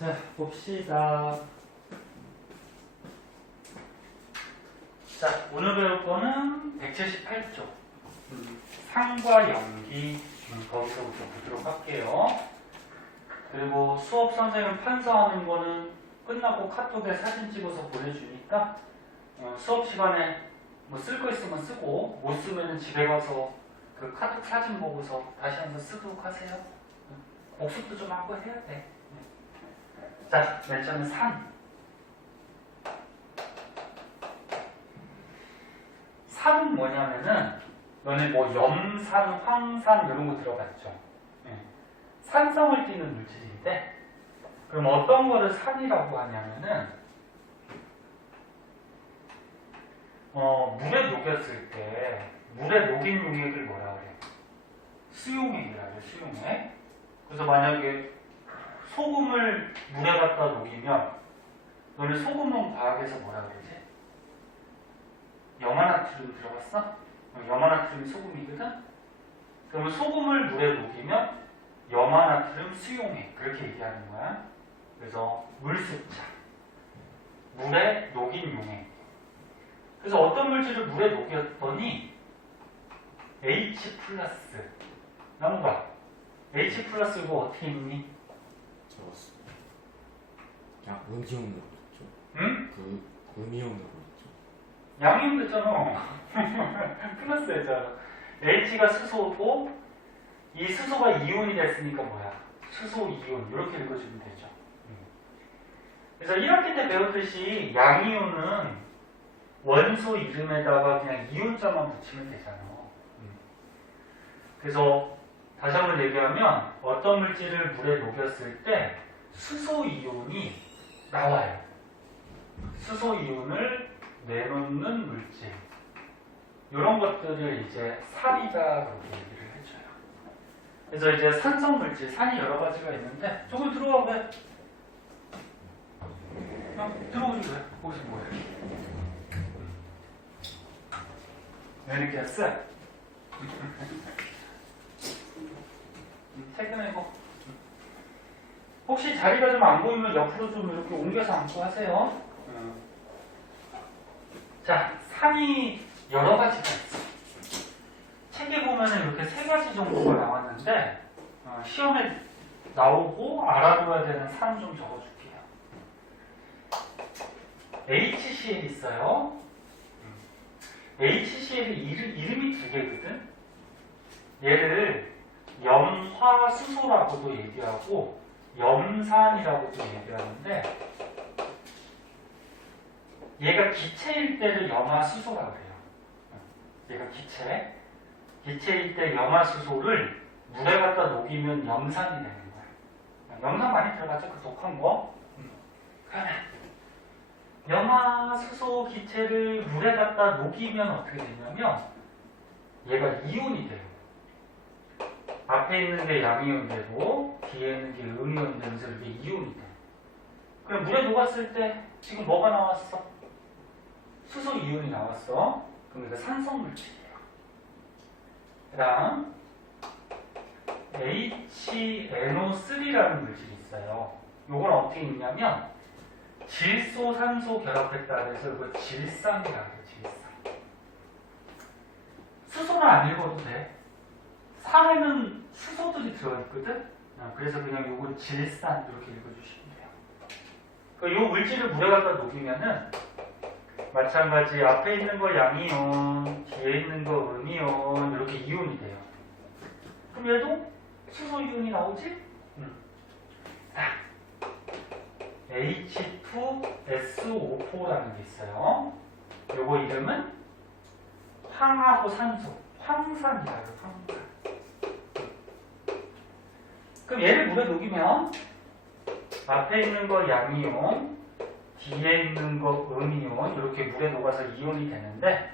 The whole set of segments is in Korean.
자, 봅시다. 자, 오늘 배울 거는 178쪽. 상과 연기, 거기서부터 보도록 할게요. 그리고 수업 선생님 판서하는 거는 끝나고 카톡에 사진 찍어서 보내주니까 수업 시간에 뭐 쓸 거 있으면 쓰고 못 쓰면 집에 가서 그 카톡 사진 보고서 다시 한번 쓰도록 하세요. 복습도 좀 하고 해야 돼. 자, 맨 처음에 산. 산은 뭐냐면은 너네 뭐 염산, 황산 이런 거 들어봤죠? 산성을 띠는 물질인데 그럼 어떤 거를 산이라고 하냐면은 물에 녹였을 때 물에 녹인 용액을 뭐라 그래? 수용액이라 그래, 수용액. 그래서 만약에 소금을 물에 갖다 녹이면 너네 소금은 과학에서 뭐라 그러지? 염화나트륨 들어봤어? 염화나트륨이 소금이거든? 그러면 소금을 물에 녹이면 염화나트륨 수용액 그렇게 얘기하는 거야. 그래서 물수자 물에 녹인 용액. 그래서 어떤 물질을 물에 녹였더니 H 플러스 나온다. H 플러스 이거 어떻게 읽니? 적었어. 야, 음이온으로 그랬죠. 응? 음이온으로 그랬죠. 양이온 됐잖아. 플러스 했잖아. H가 수소고 이 수소가 이온이 됐으니까 뭐야? 수소 이온 이렇게 읽어주면 되죠. 그래서 1학기 때 배웠듯이 양이온은 원소 이름에다가 그냥 이온자만 붙이면 되잖아. 그래서 다시 한번 얘기하면 어떤 물질을 물에 녹였을 때 수소 이온이 나와요. 수소 이온을 내놓는 물질. 이런 것들을 이제 산이다 그렇게 얘기를 해줘요. 그래서 이제 산성 물질, 산이 여러 가지가 있는데 저기 들어와 왜? 들어오지 왜? 거기서 뭐해? 왜 이렇게 했어? 퇴근해고. 혹시 자리가 좀 안 보이면 옆으로 좀 이렇게 옮겨서 앉고 하세요. 자, 산이 여러 가지가 있어. 책에 보면은 이렇게 세 가지 정도가 나왔는데 시험에 나오고 알아둬야 되는 산 좀 적어줄게요. HCl 있어요. HCl이 이름이 두 개거든. 얘를 염화수소라고도 얘기하고 염산이라고도 얘기하는데 얘가 기체일 때를 염화수소라고 해요. 얘가 기체일 때 염화수소를 물에 갖다 녹이면 염산이 되는 거야. 염산 많이 들어봤죠? 그 독한 거? 그러면 염화수소 기체를 물에 갖다 녹이면 어떻게 되냐면 얘가 이온이 돼요. 앞에 있는 게 양이온 되고 뒤에 있는 게 음이온 되면서 이렇게 이온이 돼. 그럼 물에 녹았을 때 지금 뭐가 나왔어? 수소 이온이 나왔어. 그럼 이거 산성 물질이에요. 그 다음 HNO3라는 물질이 있어요. 이건 어떻게 읽냐면 질소, 산소 결합했다 그래서 이거 질산이라고 해요. 질산. 수소는 안 읽어도 돼. 산에는 수소들이 들어있거든? 그래서 그냥 요거 질산 이렇게 읽어주시면 돼요. 요 물질을 물에 갖다 녹이면은 마찬가지 앞에 있는 거 양이온, 뒤에 있는 거 음이온 이렇게 이온이 돼요. 그럼 얘도 수소 이온이 나오지? H2SO4라는 게 있어요. 요거 이름은 황하고 산소, 황산이라고 해요. 황산. 그럼 얘를 물에 녹이면 앞에 있는 거 양이온, 뒤에 있는 거 음이온 이렇게 물에 녹아서 이온이 되는데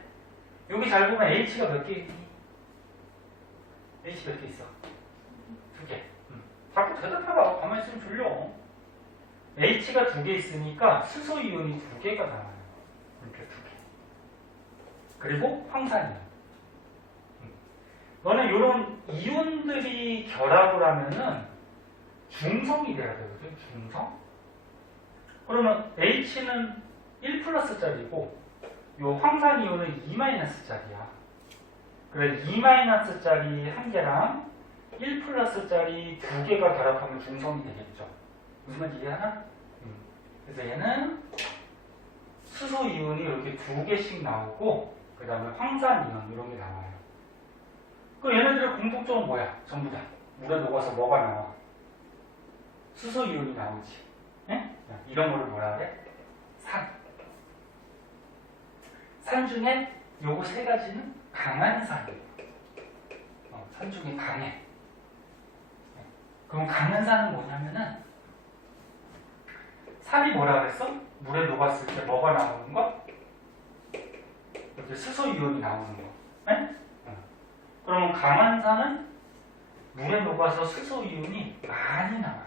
여기 잘 보면 H가 몇 개 있니? H 몇 개 있어? 두 개. 자꾸 대답해봐. 가만히 있으면 졸려. H가 두 개 있으니까 수소 이온이 두 개가 나와요. 이렇게 두 개. 그리고 황산이온. 너는 이런 이온들이 결합을 하면은 중성이 돼야 되거든. 중성. 그러면 H는 1 플러스짜리고 요 황산이온은 2 마이너스짜리야. 그래 2 마이너스짜리 한 개랑 1 플러스짜리 두 개가 결합하면 중성이 되겠죠. 무슨 말인지 이해하나? 그래서 얘는 수소 이온이 이렇게 두 개씩 나오고 그 다음에 황산 이온 이런 게 나와요. 그 얘네들의 공통점은 뭐야? 전부 다 물에 녹아서 뭐가 나와? 수소 이온이 나오지. 예? 이런 거를 뭐라 그래? 산. 산 중에 요거 세 가지는 강한 산이에요. 산 중에 강해. 그럼 강한 산은 뭐냐면은 산이 뭐라 그랬어? 물에 녹았을 때 뭐가 나오는 거? 이렇게 수소 이온이 나오는 거. 네? 그러면 강한 산은 물에 녹아서 수소 이온이 많이 나와요.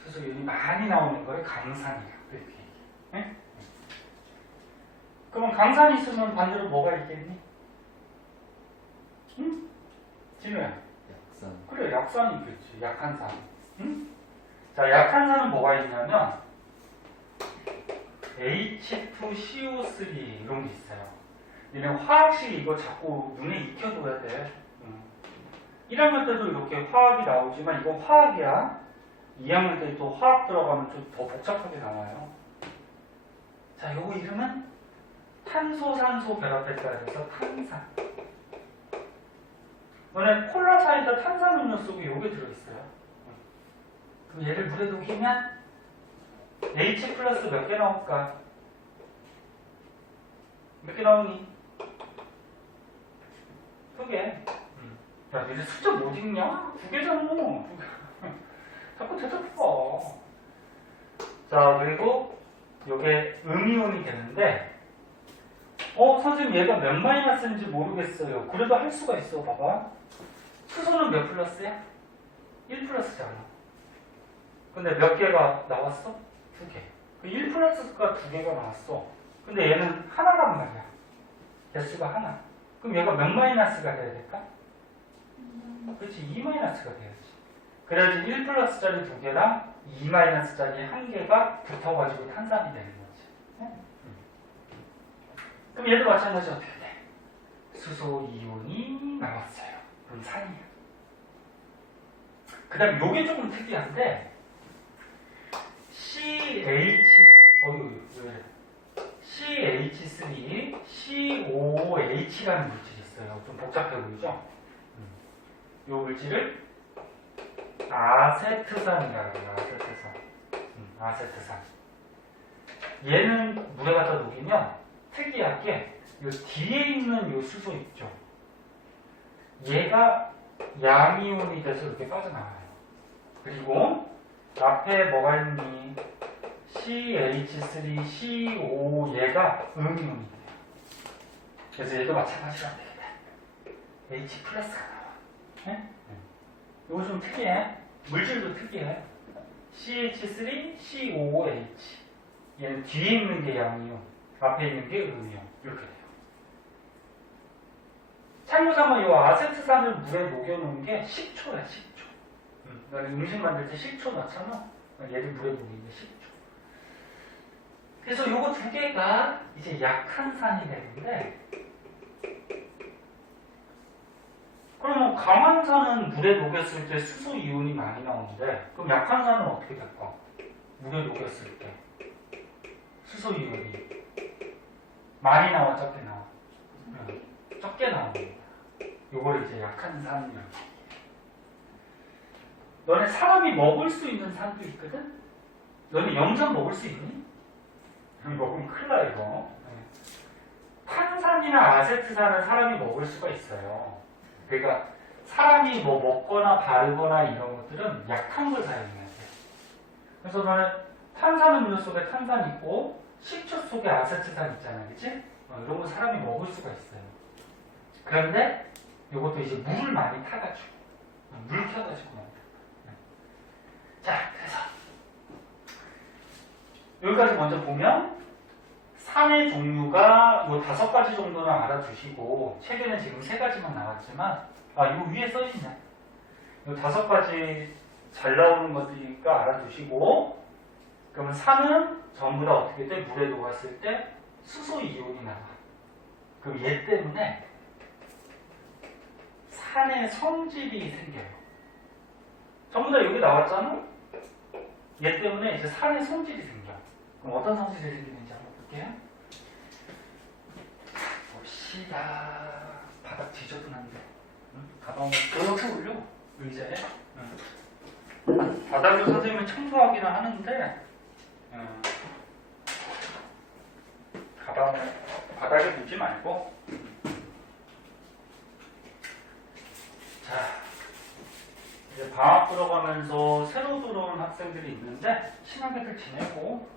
수소 이온이 많이 나오는 거를 강산이라 그렇게 얘기해. 네? 그럼 강산이 있으면 반대로 뭐가 있겠니? 응? 진우야. 약산. 그래, 약산이 있겠지. 약한 산. 응? 자, 약한 산은 뭐가 있냐면 H2CO3 이런 게 있어요. 얘네 화학식 이거 자꾸 눈에 익혀둬야 돼. 1학년 때도 이렇게 화학이 나오지만 이건 화학이야. 2학년 때 또 화학 들어가면 좀 더 복잡하게 나와요. 자, 요거 이름은 탄소, 산소 결합했다 해서 탄산. 원래 콜라 사이다 탄산음료 속에 요게 들어있어요. 그럼 얘를 물에 녹이면 H 플러스 몇 개 나올까? 몇 개 나오니? 2개. 야, 니네 숫자 못 읽냐? 2개잖아. 자꾸 대답해봐. 자, 그리고 요게 음이온이 되는데, 선생님 얘가 몇 마이너스인지 모르겠어요. 그래도 할 수가 있어. 봐봐. 수소는 몇 플러스야? 1 플러스잖아. 근데 몇 개가 나왔어? 2개. 그 1 플러스가 2개가 나왔어. 근데 얘는 하나란 말이야. 개수가 하나. 그럼 얘가 몇 마이너스가 돼야 될까? 그렇지, 2 마이너스가 돼야지. 그래야지 1 플러스짜리 2개랑 2 마이너스짜리 1개가 붙어가지고 탄산이 되는 거지. 네? 그럼 얘도 마찬가지 어떻게 돼? 수소 이온이 나왔어요. 그럼 산이야. 그 다음에 요게 조금 특이한데 CH3, COOH라는 물질이 있어요. 좀 복잡해 보이죠? 이 물질을 아세트산이라고 해요. 아세트산. 얘는 물에 갖다 녹이면 특이하게 이 뒤에 있는 이 수소 있죠? 얘가 양이온이 돼서 이렇게 빠져나와요. 그리고 앞에 뭐가 있니? CH3, CO 얘가 음이온이 돼요. 그래서 얘도 마찬가지로 안 되겠다. H 플러스가 나와. 네? 이거 좀 특이해. 물질도 특이해. CH3, COOH. 얘는 뒤에 있는 게 양이온, 앞에 있는 게 음이온. 이렇게 돼요. 참고삼아 이 아세트산을 물에 녹여놓은 게 10초야, 10초. 음식 만들 때 10초 넣잖아. 얘를 물에 녹이는 게 10초. 그래서 요거 두 개가 이제 약한 산이 되는데, 그러면 강한 산은 물에 녹였을 때 수소 이온이 많이 나오는데, 그럼 약한 산은 어떻게 될까? 물에 녹였을 때 수소 이온이 많이 나와, 적게 나와? 적게 나오는 거야. 요걸 이제 약한 산이라고. 너네 사람이 먹을 수 있는 산도 있거든? 너네 염산 먹을 수 있니? 먹으면 큰일 나, 이거. 탄산이나 아세트산을 사람이 먹을 수가 있어요. 그러니까 사람이 뭐 먹거나 바르거나 이런 것들은 약한 걸 사용해야 돼. 그래서 너는 탄산음료 속에 탄산 있고 식초 속에 아세트산 있잖아, 그치? 이런 거 사람이 먹을 수가 있어요. 그런데 이것도 이제 물을 많이 타가지고 물 켜가지고 만든다. 자, 그래서 여기까지 먼저 보면 산의 종류가 요 5가지 정도는 알아두시고, 최근에 지금 3가지만 나왔지만, 요 위에 써있네. 요 5가지 잘 나오는 것들이니까 알아두시고, 그러면 산은 전부 다 어떻게 돼? 물에 녹았을 때 수소 이온이 나와. 그럼 얘 때문에 산의 성질이 생겨요. 전부 다 여기 나왔잖아? 얘 때문에 이제 산의 성질이 생겨. 그럼 어떤 성질이 생기는지 한번 볼게요. 봅시다. 바닥 지저분한데. 응? 가방을 이렇게 올려. 의자에. 응. 바닥을 선생님은 청소하기는 하는데, 가방을 바닥에 두지 말고. 자, 이제 방학 들어가면서 새로 들어온 학생들이 있는데, 친하게들 지내고,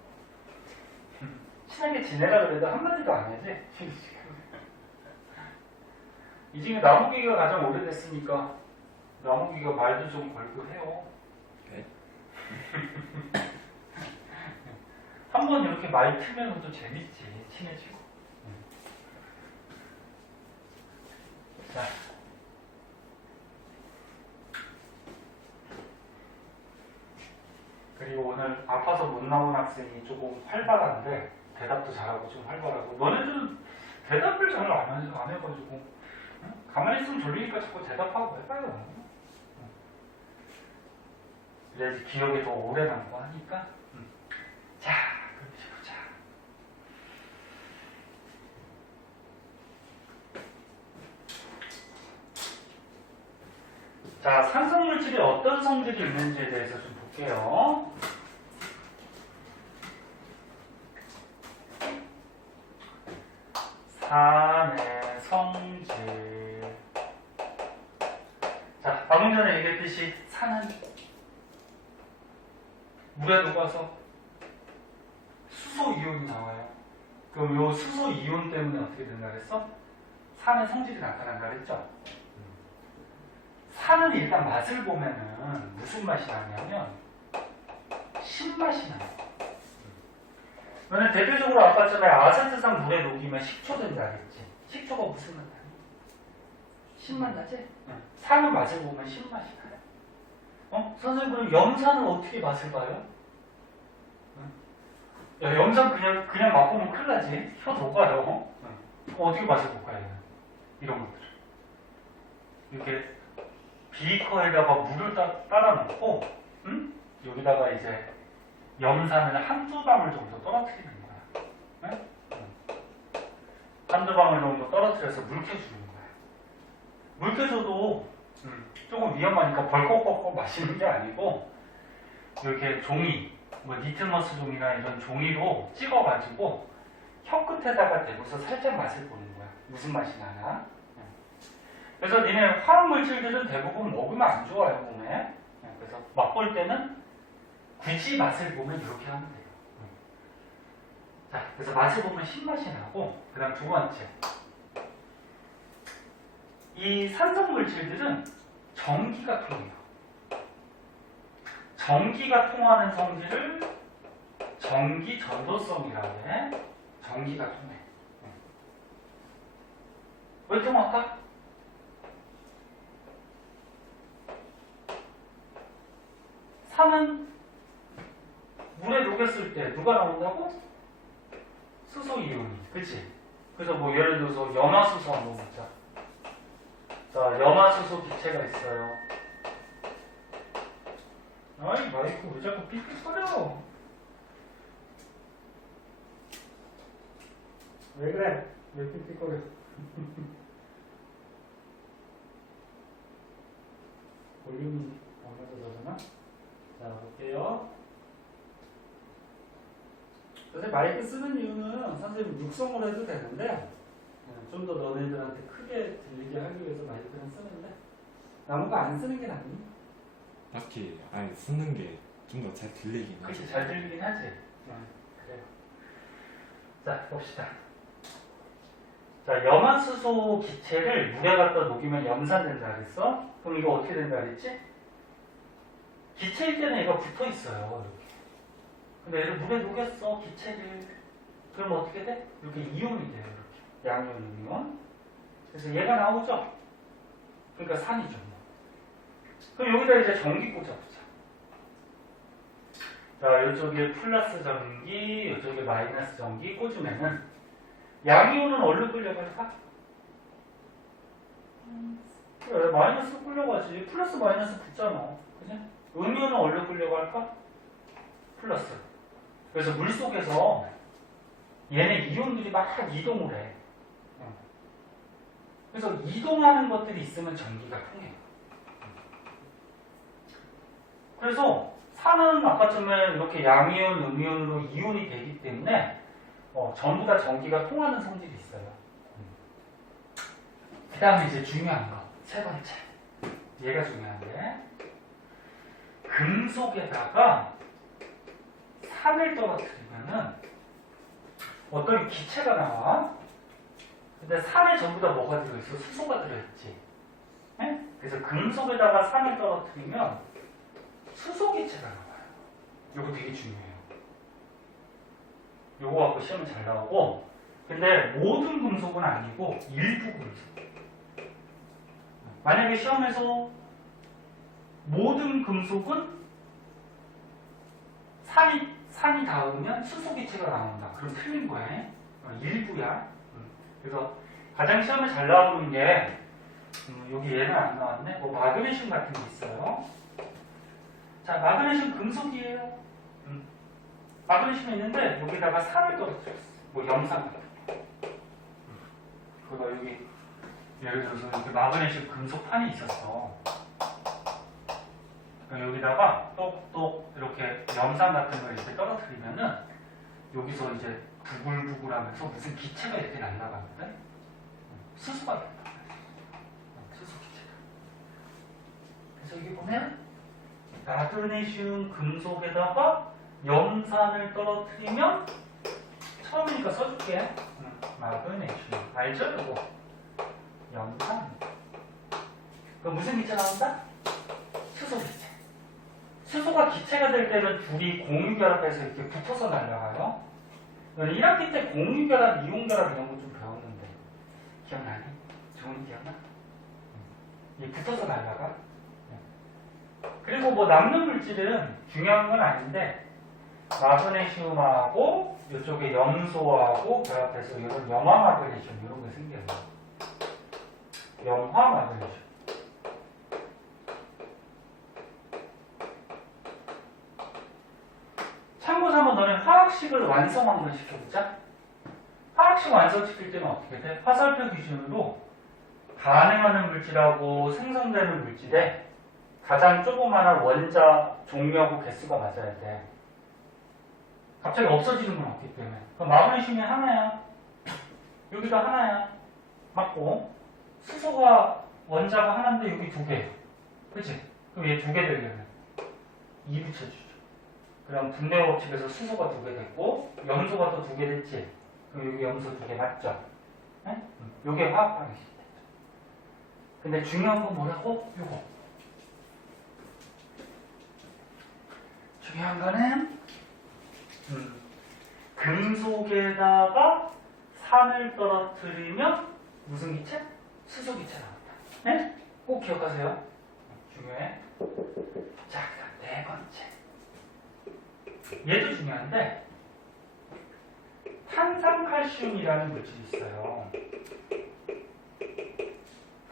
친하게 지내라 그래도 한마디도 안 하지? 이 중에 나무기가 가장 오래됐으니까 나무기가 말도 좀 걸고 해요. 네. 한번 이렇게 말 틀면 또 재밌지. 친해지고. 자. 그리고 오늘 아파서 못 나온 학생이 조금 활발한데 대답도 잘하고 좀 활발하고 너네들은 대답을 잘 안 해가지고 응? 가만히 있으면 졸리니까 자꾸 대답하고 해봐요. 그래야지 기억이 더 오래 남고 하니까. 자, 그럼 보자. 자, 산성물질이 어떤 성질이 있는지에 대해서 좀 볼게요. 산의 성질. 자, 방금 전에 얘기했듯이 산은 물에 녹아서 수소 이온이 나와요. 그럼 요 수소 이온 때문에 어떻게 된다 그랬어? 산의 성질이 나타난다 그랬죠? 산은 일단 맛을 보면은 무슨 맛이 나냐면 신맛이 나요. 너는 대표적으로 아까 전에 아세트산 물에 녹이면 식초 된다 그랬지? 식초가 무슨 맛 나니? 신맛 나지? 산은 맛을 보면 신맛이 나요. 선생님 그럼 염산은 어떻게 맛을 봐요? 야, 염산 그냥 맛보면 큰일 나지? 혀 녹아요. 어떻게 맛을 볼까요? 이런 것들. 이렇게 비커에다가 물을 따라 놓고, 여기다가 이제 염산을 한두 방울 정도 떨어뜨리는 거야. 한두 방울 정도 떨어뜨려서 물켜주는 거야. 물켜줘도 조금 위험하니까 벌컥벌컥 마시는 게 아니고 이렇게 종이, 뭐 니트머스 종이나 이런 종이로 찍어가지고 혀 끝에다가 대고서 살짝 맛을 보는 거야. 무슨 맛이 나나? 그래서 니네 화학물질들은 대부분 먹으면 안 좋아요, 몸에. 그래서 맛볼 때는 굳이 맛을 보면 이렇게 하면 돼요. 자, 그래서 맛을 보면 신맛이 나고, 그 다음 두 번째. 이 산성물질들은 전기가 통해요. 전기가 통하는 성질을 전기 전도성이라고 해. 전기가 통해. 왜 통할까? 산은 물에 녹였을 때 누가 나온다고? 수소 이온이. 그치? 그래서 뭐 예를 들어서 염화수소 한번 보자. 자, 염화수소 기체가 있어요. 아이, 마이크 왜 자꾸 삑삑거려? 왜 그래? 왜 삑삑거려? 볼륨이 안 맞아서 그러나? 자, 볼게요. 선생님 마이크 쓰는 이유는 선생님 육성으로 해도 되는데 좀 더 너네들한테 크게 들리게 하기 위해서 마이크는 쓰는데 나무가 안 쓰는 게 낫니? 딱히 아니 쓰는 게 좀 더 잘 들리긴 하죠. 그렇지, 잘 들리긴 하지. 그래요. 자, 봅시다. 자, 염화수소 기체를 물에 갖다 녹이면 염산된다 그랬어? 그럼 이거 어떻게 된다 그랬지? 기체일 때는 얘가 붙어 있어요. 이렇게. 근데 얘를 물에 녹였어, 기체를. 그럼 어떻게 돼? 이렇게 이온이 돼요. 이렇게. 양이온, 이온. 그래서 얘가 나오죠? 그러니까 산이죠. 그럼 여기다 이제 전기 꽂아보자. 자, 이쪽에 플러스 전기, 이쪽에 마이너스 전기 꽂으면은 양이온은 어디로 끌려갈까? 그래, 마이너스 끌려가지. 플러스 마이너스 붙잖아. 그지? 음이온은 어디로 끌려갈까? 플러스. 그래서 물 속에서 얘네 이온들이 막 이동을 해. 그래서 이동하는 것들이 있으면 전기가 통해요. 그래서 산은 아까쯤에 이렇게 양이온, 음이온으로 이온이 되기 때문에 전부 다 전기가 통하는 성질이 있어요. 그 다음에 이제 중요한 거. 세 번째. 얘가 중요한데. 금속에다가 산을 떨어뜨리면은 어떤 기체가 나와. 근데 산에 전부 다 뭐가 들어있어? 수소가 들어있지. 네? 그래서 금속에다가 산을 떨어뜨리면 수소 기체가 나와요. 이거 되게 중요해요. 요거 갖고 시험은 잘 나오고, 근데 모든 금속은 아니고 일부 금속. 만약에 시험에서 모든 금속은 산이 닿으면 수소 기체가 나온다. 그럼 틀린 거예요. 일부야. 그래서 가장 시험에 잘 나오는 게 여기 얘는 안 나왔네. 뭐 마그네슘 같은 게 있어요. 자, 마그네슘 금속이에요. 마그네슘이 있는데 여기다가 산을 떨어뜨렸어. 뭐 염산 같은 거. 그거 여기 예를 들어서 이렇게 마그네슘 금속판이 있었어. 여기다가 똑똑 이렇게 염산 같은 걸 이렇게 떨어뜨리면은 여기서 이제 부글부글하면서 무슨 기체가 이렇게 날아가는데 수소가 날아가요. 수소 기체가. 그래서 여기 보면 마그네슘 금속에다가 염산을 떨어뜨리면 처음이니까 써줄게. 마그네슘 알죠? 이거 염산. 그럼 무슨 기체 나온다? 수소 기체. 수소가 기체가 될 때는 둘이 공유결합해서 이렇게 붙어서 날아가요. 1학기 때 공유결합, 이온결합 이런 거 좀 배웠는데 기억나니? 좋은 기억나? 이 붙어서 날아가. 그리고 뭐 남는 물질은 중요한 건 아닌데 마그네슘하고 이쪽에 염소하고 결합해서 이런 염화 마그네슘 이런 게 생겨요. 염화 마그네슘. 참고서 한번 너네 화학식을 완성 한번 시켜보자. 화학식 완성시킬 때는 어떻게 돼? 화살표 기준으로 반응하는 물질하고 생성되는 물질에 가장 조그마한 원자 종류하고 개수가 맞아야 돼. 갑자기 없어지는 건 없기 때문에. 그럼 마그네슘이 하나야. 여기가 하나야. 맞고 수소가 원자가 하나인데 여기 두 개예요. 그치? 그럼 얘 두 개 되려면 2 붙여주죠. 그럼 분배 법칙에서 수소가 두 개 됐고 염소가 또 두 개 됐지. 그럼 여기 염소 두 개 맞죠? 네? 요게 화학 방식. 근데 중요한 건 뭐라고? 요거. 중요한 거는 금속에다가 산을 떨어뜨리면 무슨 기체? 수소 기체 나온다. 네? 꼭 기억하세요. 중요해. 자, 그다음 네 번째. 얘도 중요한데 탄산칼슘이라는 물질이 있어요.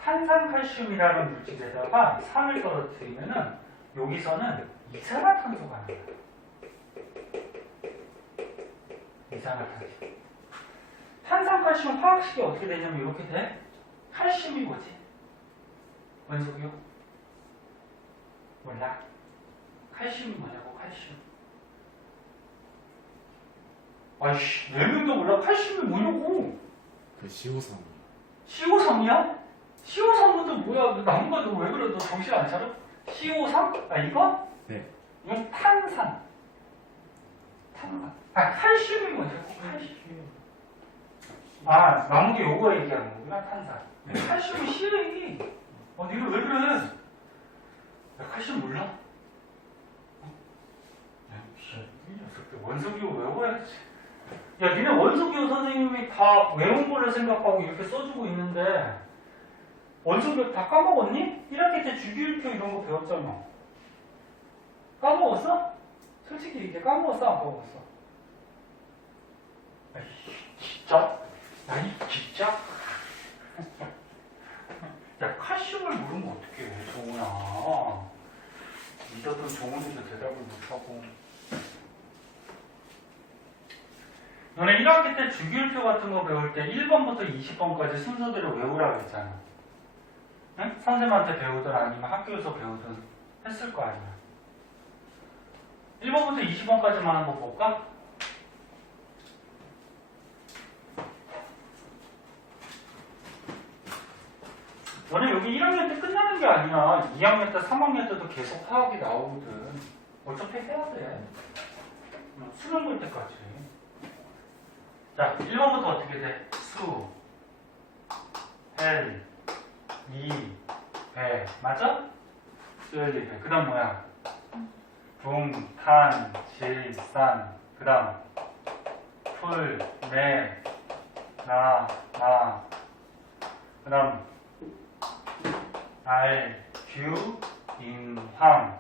탄산칼슘이라는 물질에다가 산을 떨어뜨리면은 여기서는 이산화탄소가 나와요. 이산화탄소. 탄산칼슘 화학식이 어떻게 되냐면 이렇게 돼. 칼슘이 뭐지? 원소기호? 몰라? 칼슘이 뭐냐고, 칼슘. 아이씨, 4명도 몰라. 칼슘이 뭐냐고. 그 시호산. CO3이야? CO3은 뭐야? 너 나무가 너 왜 그래? 너 정신 안 차려? CO3? 아, 이거? 네. 이건 탄산. 탄산. 아, 칼슘이 뭐냐고, 칼슘. 아, 나무게 요거 얘기하는 거구나, 탄산. 칼슘이 싫어. 니가 왜 그래? 야, 칼슘 몰라? 야, 이 녀석들 원소기호 외워야지. 야, 니네 원소기호 선생님이 다 외운 걸로 생각하고 이렇게 써주고 있는데 원소기호 다 까먹었니? 1학기 때 주기율표 이런 거 배웠잖아. 까먹었어? 솔직히 이게 까먹었어, 안 까먹었어? 아이, 진짜? 아니, 진짜? 야, 칼슘을 물으면 어떡해, 정훈아. 믿었던 정훈이도 대답을 못하고. 너네 1학기 때 주기율표 같은 거 배울 때 1번부터 20번까지 순서대로 외우라고 했잖아. 응? 선생님한테 배우든 아니면 학교에서 배우든 했을 거 아니야. 1번부터 20번까지만 한번 볼까? 너네 여기 1학년 때 끝나는 게 아니야. 2학년 때, 3학년 때도 계속 화학이 나오거든. 어차피 해야 돼. 수능 볼 때까지. 자, 1번부터 어떻게 돼? 수, 헬, 이, 배. 맞아? 수열리, 배. 그 다음 뭐야? 붕, 탄, 질, 산. 그 다음 풀, 매, 나. 그 다음 알, 규, 임, 황,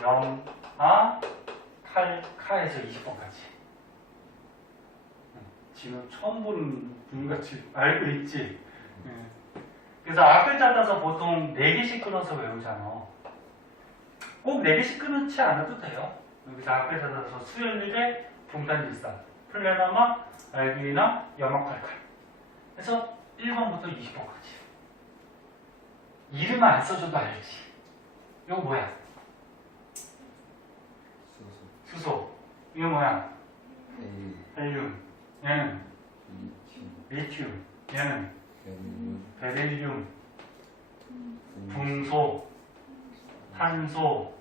염, 칼, 카에서 20번까지. 지금 처음 보는 분같이 알고 있지? 그래서 앞글 잡아서 보통 4개씩 끊어서 외우잖아. 꼭 4개씩 끊지 않아도 돼요. 여기서 앞글 잡아서 수열일에 붕탄질산, 플레나마, 알기나, 염화칼칼. 그래서 1번부터 20번까지. 이름 안 써줘도 알지. 이거 뭐야? 수소. 이거 뭐야? 헬륨. 얘는 리튬. 얘는 베릴륨. 붕소. 탄소.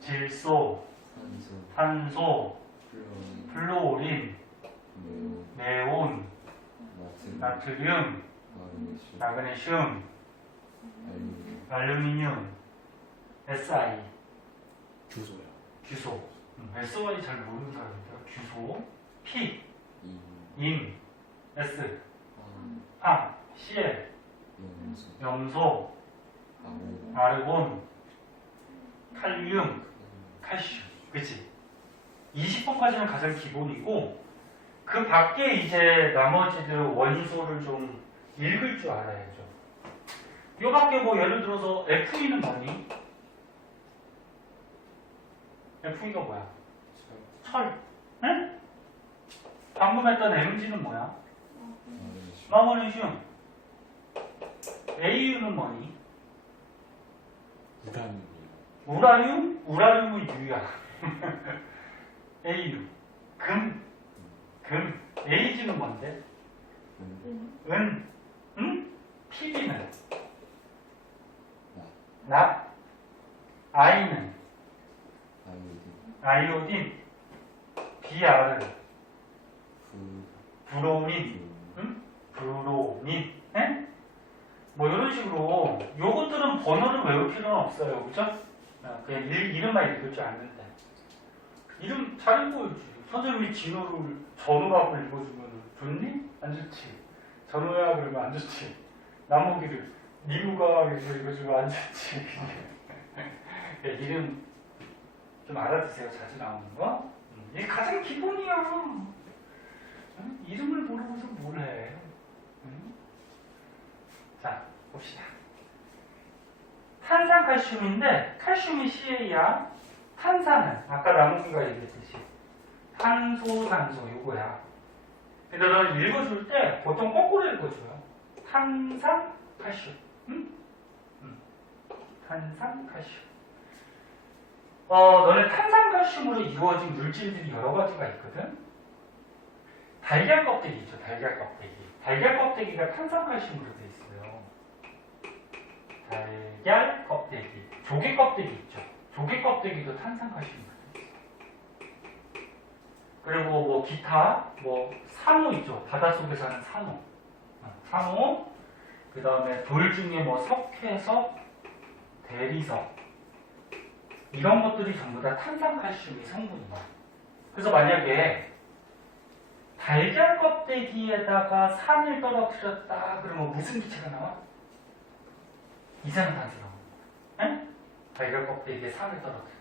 질소. 탄소. 플로린. 네온. 나트륨. 마그네슘. 알루미늄. SI. 주소야. 규소. SI 잘 모르는 사람인데요. 규소. P. 임. S. 황. CL. 염소. 아르곤. 칼륨. 칼슘. 그치? 20번까지는 가장 기본이고, 그 밖에 이제 나머지들 원소를 좀 읽을 줄 알아야죠. 요 밖에 뭐 예를 들어서 FE는 뭐니? FE가 뭐야? 철. 응? 방금 했던 MG는 뭐야? 마그네슘. AU는 뭐니? 우단이요. 우라늄? 우라늄은 유야. AU. 금. AG는 뭔데? 은. 응? PB는? 납. I는? 아이오딘. BR은? 브로민. 응? 브로민. 에? 뭐 이런 식으로 요것들은 번호를 외울 필요는 없어요. 그죠? 그냥 이름만 읽을 줄 아는데. 이름 잘 읽어야지. 선생님이 진호를 전호라고 읽어주면 좋니? 안 좋지. 전호야 그러면 안 좋지. 나무기를 미우가 읽어주면 안 좋지. 이름 좀 알아두세요. 자주 나오는 거. 이게 가장 기본이야. 응? 이름을 모르고서 뭘 해. 응? 자, 봅시다. 탄산칼슘인데 칼슘이 CA야. 탄산은 아까 나무기가 얘기했듯이 탄소산소 요거야. 그래서 너는 읽어줄 때 보통 거꾸로 읽어줘요. 탄산칼슘. 응? 탄산칼슘. 너네 탄산칼슘으로 이루어진 물질들이 여러 가지가 있거든. 달걀 껍데기 있죠. 달걀 껍데기. 달걀 껍데기가 탄산칼슘으로 돼 있어요. 달걀 껍데기. 조개 껍데기 있죠. 조개 껍데기도 탄산칼슘으로 돼 있어요. 그리고 뭐 기타 뭐 산호 있죠. 바닷속에 사는 산호. 산호. 그 다음에 돌 중에 뭐 석회석, 대리석 이런 것들이 전부 다 탄산칼슘의 성분이야. 그래서 만약에 달걀 껍데기에다가 산을 떨어뜨렸다 그러면 무슨 기체가 나와? 이산화탄소 나와. 응? 달걀 껍데기에 산을 떨어뜨렸다.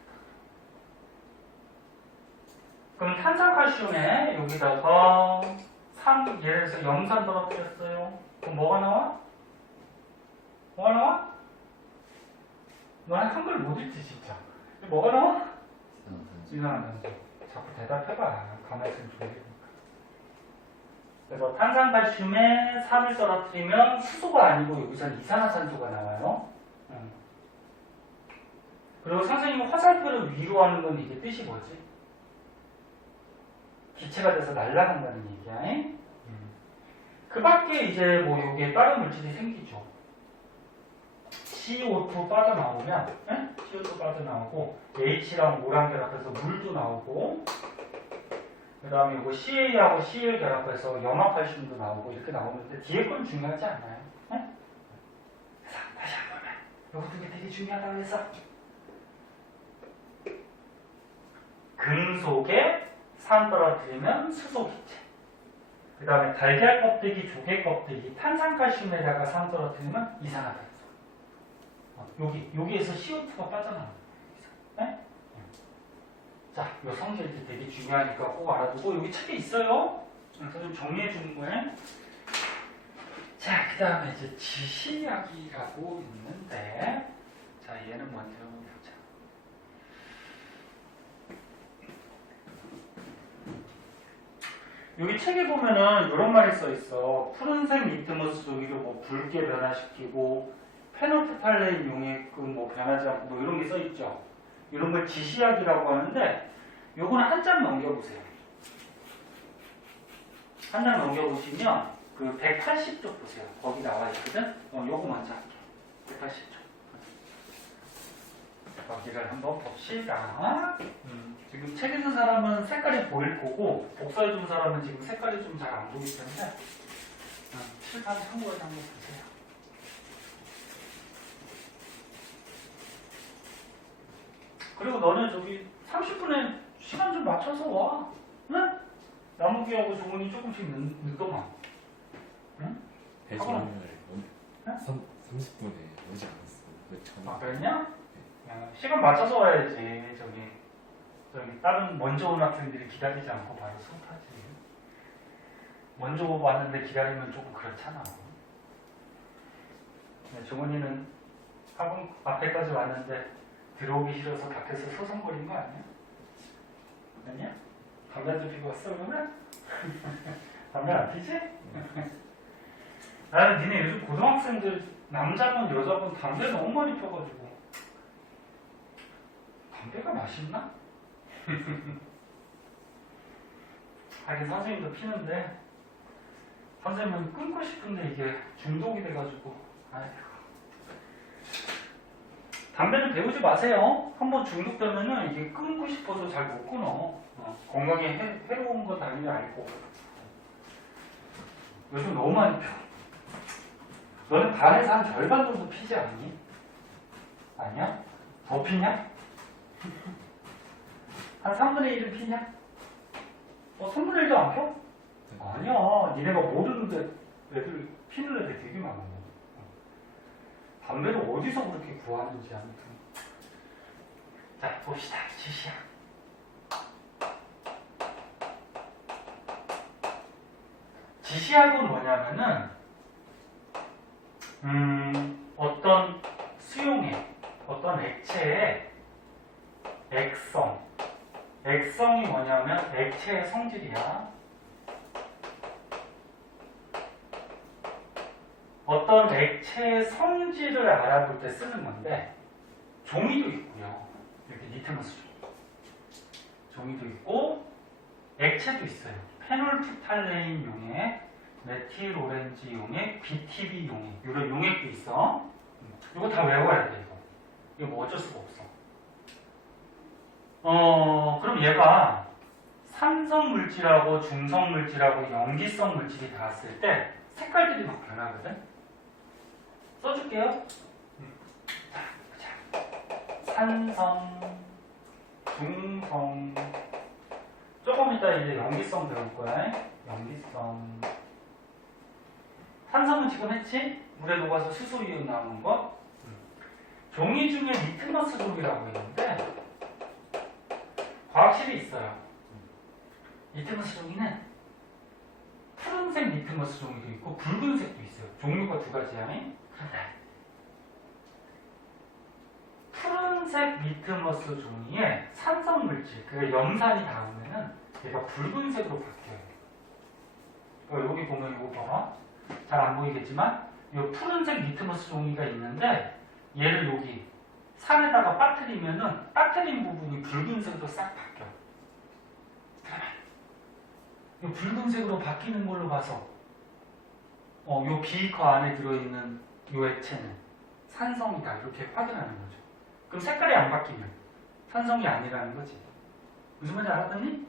그럼 탄산칼슘에 여기다가 예를 들어서 염산 떨어뜨렸어요. 그럼 뭐가 나와? 뭐가 나와? 너는 한글 못 읽지 진짜. 뭐가 나와? 이상하면서 자꾸 대답해봐. 가만히 있으면 좋으니까. 그래서 탄산칼슘에 산을 떨어뜨리면 수소가 아니고 여기서는 이산화탄소가 나와요. 그리고 선생님이 화살표를 위로 하는 건 이게 뜻이 뭐지? 기체가 돼서 날아간다는 얘기야. 그 밖에 이제 뭐 여기에 다른 물질이 생기죠. CO2 빠져나오면, CO2 빠져나오고, H랑 모랑 결합해서 물도 나오고, 그 다음에 뭐 CA하고 CL 결합해서 염화칼슘도 나오고, 이렇게 나오는데, 뒤에 건 중요하지 않아요. 자, 다시 한 번만. 이것도 되게 중요하다고 해서. 금속에 산 떨어뜨리면 수소 기체. 그 다음에 달걀 껍데기, 조개 껍데기, 탄산칼슘에다가 산 떨어뜨리면 이산화탄소. 여기에서 CO2가 빠져나와요. 네? 자, 이 성질이 되게 중요하니까 꼭 알아두고 여기 책에 있어요. 그래서 좀 정리해 주는 거예요. 자, 그 다음에 이제 지시약이라고 있는데, 자, 얘는 먼저 보자. 여기 책에 보면은 이런 말이 써 있어. 푸른색 리트머스 종이를 뭐 붉게 변화시키고 페놀프탈레인 용액은 뭐 변하지 않고 뭐 이런 게 써 있죠. 이런 걸 지시약이라고 하는데 요거는 한 장 넘겨보세요. 한 장 넘겨보시면 그 180쪽 보세요. 거기 나와 있거든. 요거 먼저 할게요. 180쪽. 여기를 한번 봅시다. 지금 책 읽은 사람은 색깔이 보일 거고 복사해준 사람은 지금 색깔이 좀 잘 안 보이기 때문에 칠판 참고해서 한번 보세요. 그리고 너는 저기 30분에 시간 좀 맞춰서 와. 응? 나무기하고 종훈이 조금씩 늦더만. 응? 배송을 30분에 오지 않았어. 왜 아, 그랬냐? 시간 맞춰서 와야지. 저기 다른 먼저 온 학생들이 기다리지 않고 바로 수업하지. 먼저 왔는데 기다리면 조금 그렇잖아. 종훈이는 학원 앞에까지 왔는데 들어오기 싫어서 밖에서 소송거린 거 아니야? 아니야? 담배도 피고 왔어 그러면? 담배 안 피지? 나는 니네 요즘 고등학생들 남자분 여자분 담배 너무 많이 펴가지고 담배가 맛있나? 하긴 선생님도 피는데 선생님은 끊고 싶은데 이게 중독이 돼가지고 아이고. 담배는 배우지 마세요. 한번 중독되면은 이게 끊고 싶어도 잘 못 끊어. 건강에 해로운 거 당연히 알고. 요즘 너무 많이 펴. 너는 반에서 한 절반 정도 피지 않니? 아니야? 더 피냐? 한 3분의 1은 피냐? 3분의 1도 안 펴? 아니야. 니네가 모르는데 애들 피는 애들 되게 많아. 담배를 어디서 그렇게 구하는지 아무튼. 자, 봅시다. 지시약. 지시약은 뭐냐면은 어떤 수용액, 어떤 액체의 액성이 뭐냐면 액체의 성질이야. 어떤 액체의 성질을 알아볼 때 쓰는 건데 종이도 있고요. 이렇게 리트머스 종이도 있고 액체도 있어요. 페놀프탈레인 용액, 메틸 오렌지 용액, BTB 용액 이런 용액도 있어. 이거 다 외워야 돼. 이거 뭐 어쩔 수가 없어. 그럼 얘가 산성 물질하고 중성 물질하고 염기성 물질이 닿았을 때 색깔들이 막 변하거든. 써줄게요. 자, 산성, 중성. 조금 이따 이제 염기성 배울 거야. 염기성. 산성은 지금 했지? 물에 녹아서 수소이온 나오는 거. 종이 중에 리트머스 종이라고 있는데 과학실이 있어요. 리트머스 종이는 푸른색 리트머스 종이도 있고 붉은색도 있어요. 종류가 두 가지야. 그런데 푸른색 리트머스 종이에 산성 물질, 그 염산이 닿으면은 얘가 붉은색으로 바뀌어요. 여기 보면 이거 봐봐. 잘 안 보이겠지만 이 푸른색 리트머스 종이가 있는데 얘를 여기 산에다가 빠뜨리면은 빠뜨린 부분이 붉은색으로 싹 바뀌어. 이 붉은색으로 바뀌는 걸로 봐서 이 비커 안에 들어있는 이 액체는 산성이다 이렇게 확인하는 거죠. 그럼 색깔이 안 바뀌면 산성이 아니라는 거지. 무슨 말인지 알았더니?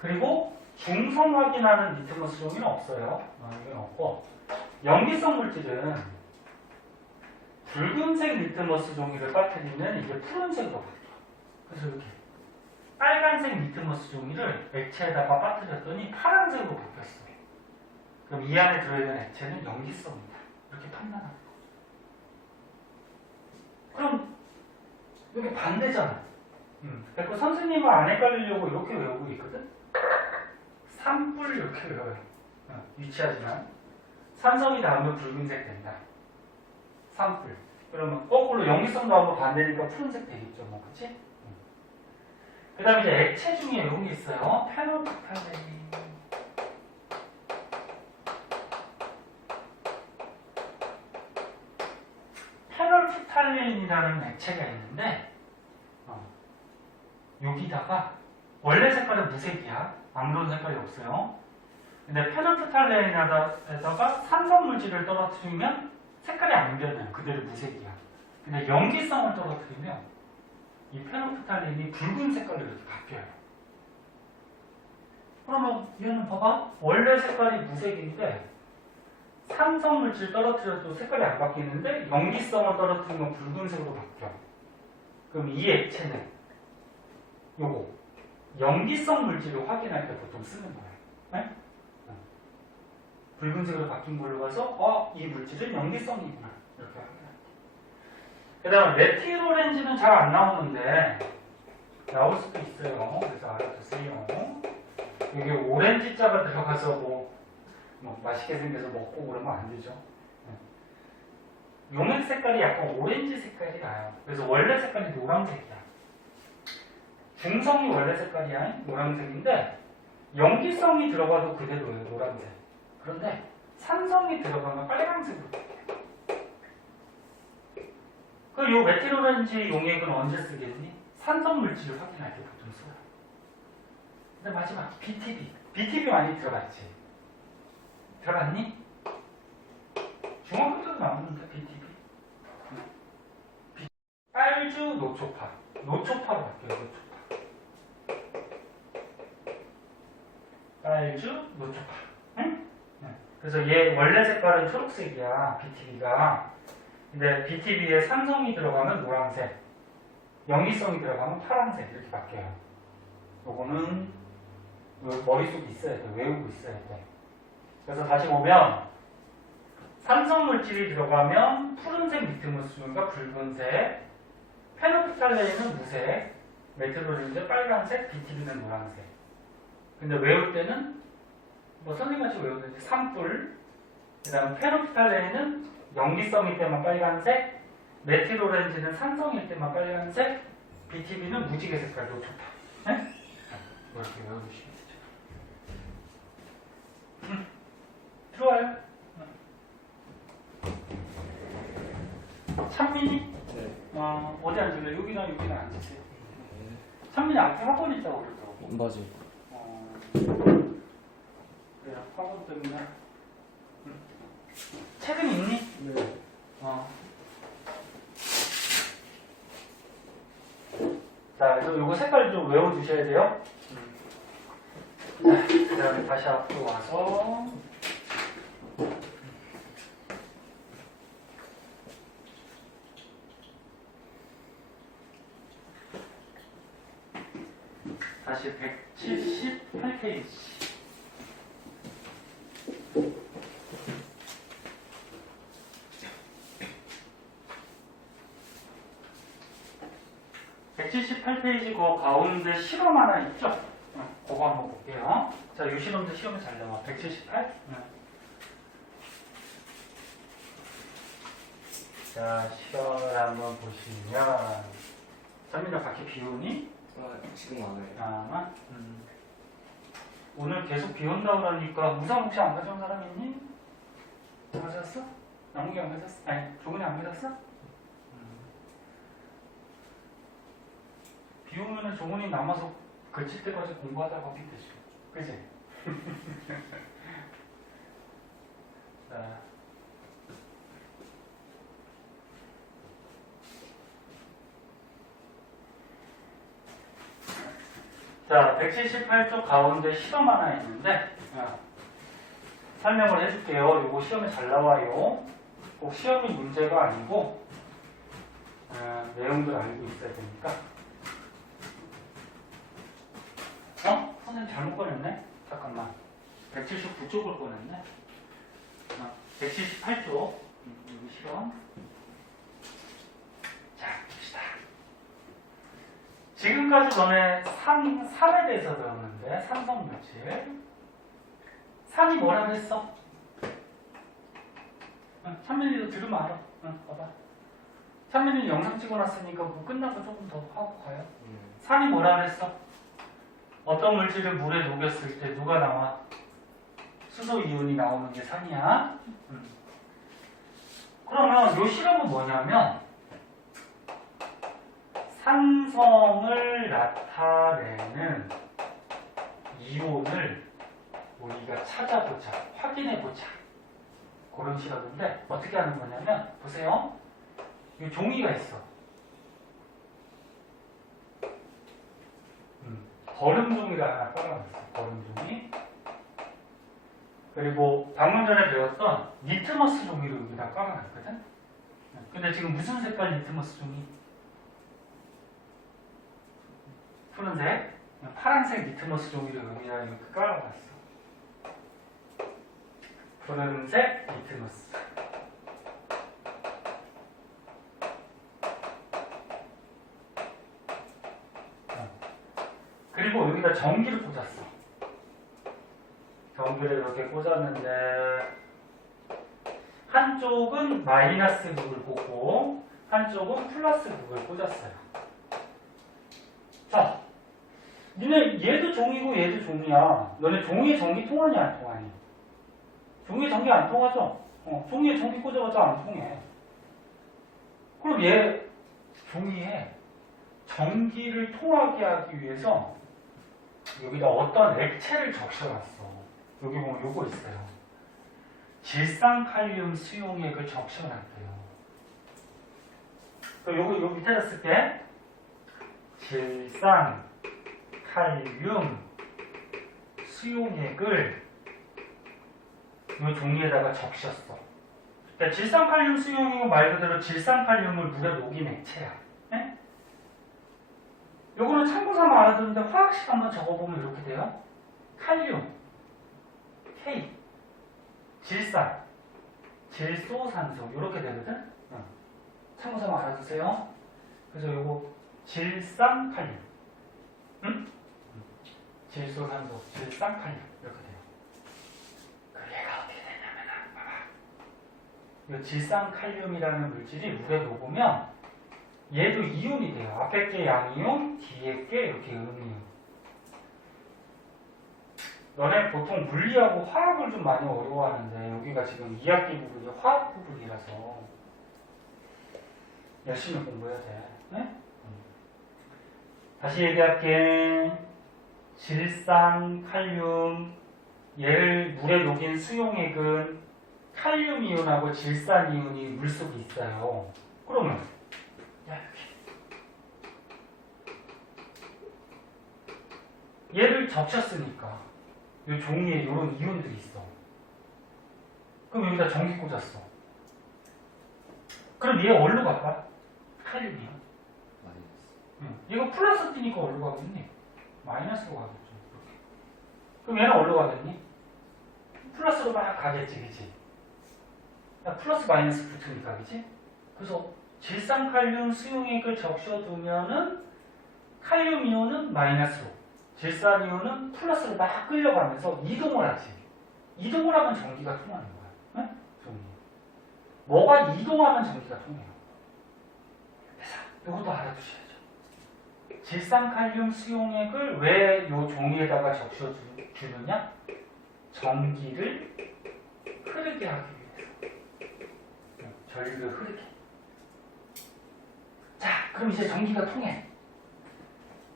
그리고 중성 확인하는 리트머스 종이는 없어요. 이건 없고 염기성 물질은 붉은색 리트머스 종이를 빠뜨리면 이게 푸른색으로 바뀌어. 그래서 이렇게 빨간색 리트머스 종이를 액체에다가 빠뜨렸더니 파란색으로 바뀌었어요. 그럼 이 안에 들어있는 액체는 염기성이다. 이렇게 판단하는 거. 그럼 이게 반대잖아. 그래서 선생님은 안 헷갈리려고 이렇게 외우고 있거든. 산불 이렇게 외워요. 유치하지만 산성이 닿으면 붉은색 된다. 산불. 그러면 거꾸로 염기성도 한번 반대니까 푸른색 되겠죠, 뭐, 그치? 그 다음에 이제 액체 중에 이런 게 있어요. 페놀프탈레인. 페놀프탈레인이라는 액체가 있는데, 여기다가 원래 색깔은 무색이야. 아무런 색깔이 없어요. 근데 페놀프탈레인에다가 산성 물질을 떨어뜨리면 색깔이 안 변해요. 그대로 무색이야. 근데 염기성을 떨어뜨리면 이 페놀프탈레인이 붉은 색깔로 이렇게 바뀌어요. 그러면 얘는 봐봐. 원래 색깔이 무색인데 산성 물질 떨어뜨려도 색깔이 안 바뀌는데 염기성을 떨어뜨리면 붉은색으로 바뀌어. 그럼 이 액체는 요거 염기성 물질을 확인할 때 보통 쓰는 거예요. 네? 붉은색으로 바뀐 걸로 봐서 이 물질은 염기성이구나 이렇게 확인할게요. 그 다음에 메틸오렌지는 잘 안 나오는데 나올 수도 있어요. 그래서 알아두세요. 이게 오렌지 자가 들어가서 뭐 맛있게 생겨서 먹고 그러면 안 되죠. 용액 색깔이 약간 오렌지 색깔이 나요. 그래서 원래 색깔이 노란색이야. 중성이 원래 색깔이야. 노란색인데 염기성이 들어가도 그대로예요. 노란색. 그런데 산성이 들어가면 빨간색으로 바뀌어요. 그럼 이 메틸오렌지 용액은 언제 쓰겠니? 산성 물질을 확인할 때 보통 써요. 근데 마지막 BTB. BTB 많이 들어갔지? 들어갔니? 중학교 때도 나오는데 BTB. 빨주 노초파. 노초파로 바뀌어요. 노초파. 빨주 노초파. 응? 그래서 얘 원래 색깔은 초록색이야. BTB가. 근데 BTB에 산성이 들어가면 노란색, 염기성이 들어가면 파란색 이렇게 바뀌어요. 요거는 머릿속에 있어야 돼. 외우고 있어야 돼. 그래서 다시 보면 산성 물질이 들어가면 푸른색 리트머스 종이가 붉은색, 페놀프탈레인은 무색, 메틸오렌지는 빨간색, BTB는 노란색. 근데 외울 때는 뭐 선생님같이 외우든지 산불, 그 다음 페놀프탈레인은 염기성일 때만 빨간색, 메틸오렌지는 산성일 때만 빨간색, BTB는 무지개 색깔도 좋다. 네? 이렇게 외워주시면 되죠. 들어와요. 찬민이? 네. 어디 앉을래? 여기나 여기나 앉으세요. 찬민이 앞에 학원 있다고 그러더라고. 맞아. 그래, 학원 때문에. 책은 있니? 네. 자, 그래서 요거 색깔 좀 외워두셔야 돼요. 자, 그 다음에 다시 앞으로 와서. 다시 178페이지. (178페이지) 그 가운데 실험 하나 있죠? 그거 한번 볼게요. 자, 이 실험도 시험에 잘 나와. 178? 자, 시험을 한번 보시면 선민아 밖에 비 오니? 지금 안 와요. 아마? 오늘 계속 비 온다고 그러니까 우산 혹시 안 가져온 사람 있니? 안 가져왔어? 남욱이 안 가져왔어? 아니, 조근이 안 가져왔어? 비 오면은 조근이 남아서 그칠 때까지 공부하다가 가면 되죠. 그지? 자. 자, 178쪽 가운데 시험 하나 있는데, 설명을 해줄게요. 이거 시험에 잘 나와요. 꼭 시험이 문제가 아니고, 내용들 알고 있어야 되니까. 선생님 잘못 꺼냈네? 잠깐만. 179쪽을 꺼냈네? 178쪽. 여기 시험. 자, 봅시다. 지금까지 너네 3에 대해서 배웠는데, 삼성물질. 3이 뭐라 그랬어? 찬민이도 들으면 알아. 봐봐. 찬민이 영상 찍어놨으니까 그거 끝나고 조금 더 하고 가요. 3이 뭐라 그랬어? 어떤 물질을 물에 녹였을 때 누가 나와? 수소 이온이 나오는 게 3이야. 그러면 이 실험은 뭐냐면 산성을 나타내는 이온을 우리가 찾아보자, 확인해보자. 그런 실험인데 어떻게 하는 거냐면 보세요. 이 종이가 있어. 거름 종이가 하나 깔아놨어. 거름 종이. 그리고 방금 전에 배웠던 리트머스 종이를 여기다 깔아놨거든. 근데 지금 무슨 색깔 리트머스 종이? 푸른색? 파란색 리트머스 종이를 여기다 이렇게 깔아놨어. 푸른색 리트머스. 그리고 여기다 전기를 꽂았어. 전기를 이렇게 꽂았는데 한쪽은 마이너스 극을 꽂고 한쪽은 플러스 극을 꽂았어요. 자, 니네 얘도 종이고 얘도 종이야. 너네 종이에 전기 통하니 안 통하니? 종이에 전기 안 통하죠? 종이에 전기 꽂아봤자 안 통해. 그럼 얘 종이에 전기를 통하게 하기 위해서 여기다 어떤 액체를 적셔놨어. 여기 보면 요거 있어요. 질산칼륨 수용액을 적셔놨대요. 요거 요 밑에다 쓸게. 질산칼륨 수용액을 이 종이에다가 적셨어. 그러니까 질산칼륨 수용액은 말 그대로 질산칼륨을 물에 녹인 액체야. 네? 요거는 참고 삼아 알아두는데 화학식 한번 적어보면 이렇게 돼요. 칼륨, K, 질산, 질소산소 이렇게 되거든. 참고 삼아 알아두세요. 그래서 요거 질산칼륨, 질소산소, 질산칼륨 이렇게 돼요. 그럼 얘가 어떻게 되냐면 봐봐. 이 질산칼륨이라는 물질이 물에 녹으면 얘도 이온이 돼요. 앞에 게 양이온, 뒤에 게 이렇게 음이온. 너네 보통 물리하고 화학을 좀 많이 어려워하는데 여기가 지금 2학기 부분이 화학 부분이라서 열심히 공부해야 돼. 네? 다시 얘기할게. 질산, 칼륨, 얘를 물에 녹인 수용액은 칼륨 이온하고 질산 이온이 물속에 있어요. 그러면 얘를 적셨으니까 이 종이에 이런 이온들이 있어. 그럼 여기다 전기 꽂았어. 그럼 얘 어디로 갈까? 칼륨이야. 이거 플러스 뛰니까 어디로 가겠니? 마이너스로 가겠죠. 이렇게. 그럼 얘는 어디로 가겠니? 플러스로 막 가겠지, 그치? 플러스 마이너스 붙으니까, 그치? 그래서 질산칼륨 수용액을 적셔두면은 칼륨 이온은 마이너스로, 질산이온은 플러스를 막 끌려가면서 이동을 하지. 이동을 하면 전기가 통하는 거야. 응? 전기. 뭐가 이동하면 전기가 통해요. 그래서 이것도 알아두셔야죠. 질산칼륨 수용액을 왜 이 종이에다가 적셔주느냐? 전기를 흐르게 하기 위해서. 전기를 흐르게. 자, 그럼 이제 전기가 통해.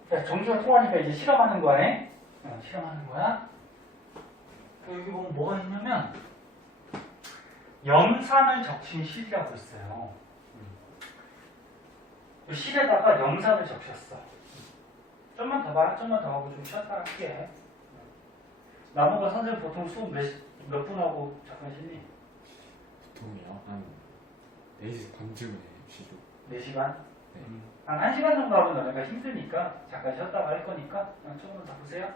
자, 전기가 통하니까 이제 실험하는 거야. 실험하는 거야. 여기 보면 뭐가 있냐면 염산을 적신 실이라고 있어요. 이 실에다가 염산을 적셨어. 좀만 더 봐. 좀만 더 하고 좀 쉬었다 할게. 남은 거 선생님 보통 수업 몇 분 하고 잠깐 쉬니? 보통이요? 한 4시 반쯤에 시도 4시간? 네. 한 1시간 정도 하면 너네가 힘드니까 잠깐 쉬었다가 할 거니까 그냥 조금만 더 보세요.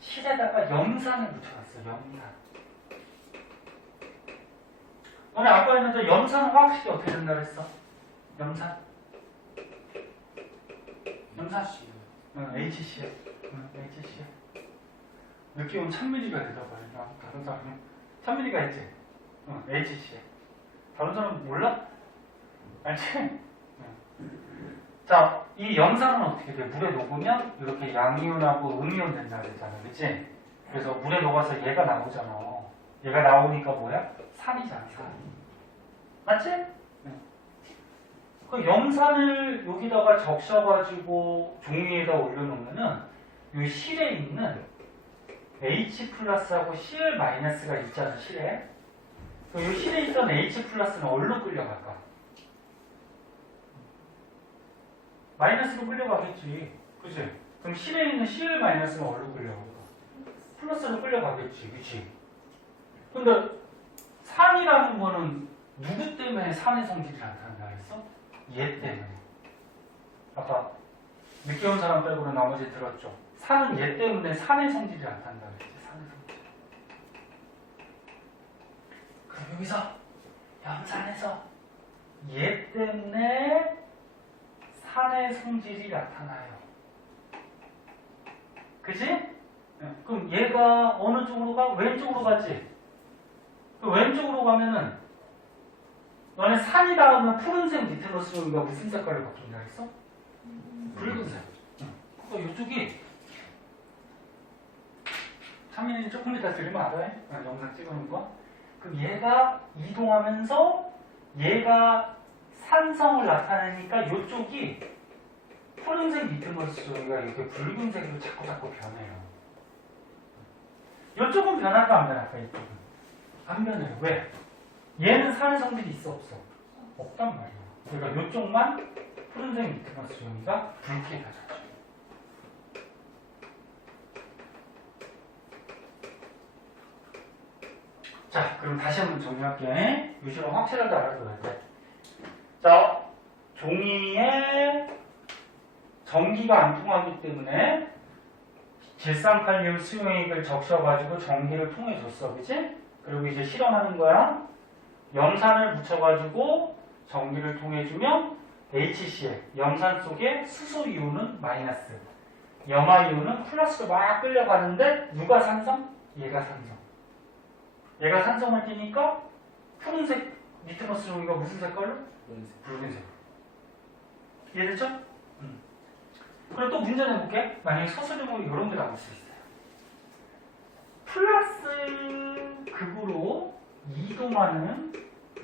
실에다가 염산을 묻혀놨어. 염산. 너네 아까 했는데 염산 화학식이 어떻게 된다 그랬어? 염산? 염산? HCl. HCl. 늦게 온 1000ml가 되다버려. 다른 사람은 1000ml가 있지? HCl. 다른 사람 몰라? 알지? 자, 이 염산은 어떻게 돼? 물에 녹으면 이렇게 양이온하고 음이온 된다 그랬잖아. 그치? 그래서 물에 녹아서 얘가 나오잖아. 얘가 나오니까 뭐야? 산이잖아, 산. 맞지? 그 염산을 여기다가 적셔가지고 종이에다 올려놓으면은 이 실에 있는 H 플러스하고 Cl 마이너스가 있잖아, 실에. 이 실에 있던 H 플러스는 어디로 끌려갈까? 마이너스로 끌려가겠지. 그치? 그럼 실에 있는 Cl 마이너스는 어디로 끌려갈까? 플러스로 끌려가겠지. 그치? 근데 산이라는 거는 누구 때문에 산의 성질이 나타난다 했어? 얘 때문에. 아까 늦게 온 사람 빼고는 나머지 들었죠. 산은 얘 때문에 산의 성질이 나타난다 그랬지. 산의 성질. 그럼 여기서 염산에서 얘 때문에 산의 성질이 나타나요. 그치? 그럼 얘가 어느 쪽으로 가? 왼쪽으로 가지? 그 왼쪽으로 가면은 너네 산이 닿으면 푸른색 니트로스가 무슨 색깔로 바뀐다 했어? 붉은색. 그러니까 이쪽이 찬민이 조금 이따 들으면 알아? 영상 찍어놓은 거. 그럼 얘가 이동하면서 얘가 산성을 나타내니까 이쪽이 푸른색 니트로스가 이렇게 붉은색으로 자꾸 변해요. 이쪽은 변할까 안 변할까? 이쪽은 안 변해요. 왜? 얘는 산의 성질이 있어 없어? 없단 말이야. 그러니까 이쪽만 푸른색 니트로스 종이가 붉게 가져죠. 자, 그럼 다시 한번 정리할게. 유시는 확실하게 알아둬야 돼. 자, 종이에 전기가 안 통하기 때문에 질산칼륨 수용액을 적셔가지고 전기를 통해줬어. 그치? 그리고 이제 실험하는 거야. 염산을 묻혀가지고 전기를 통해주면 HCl, 염산 속에 수소이온은 마이너스, 염화이온은 플러스로 막 끌려가는데 누가 산성? 얘가 산성. 얘가 산성을 띠니까 푸른색 니트로스 종이가 무슨 색깔로? 붉은색. 이해됐죠? 그리고 또 문제 내볼게. 만약에 서술형으로 이런 게 나올 수 있어요. 플러스 극으로 이동하는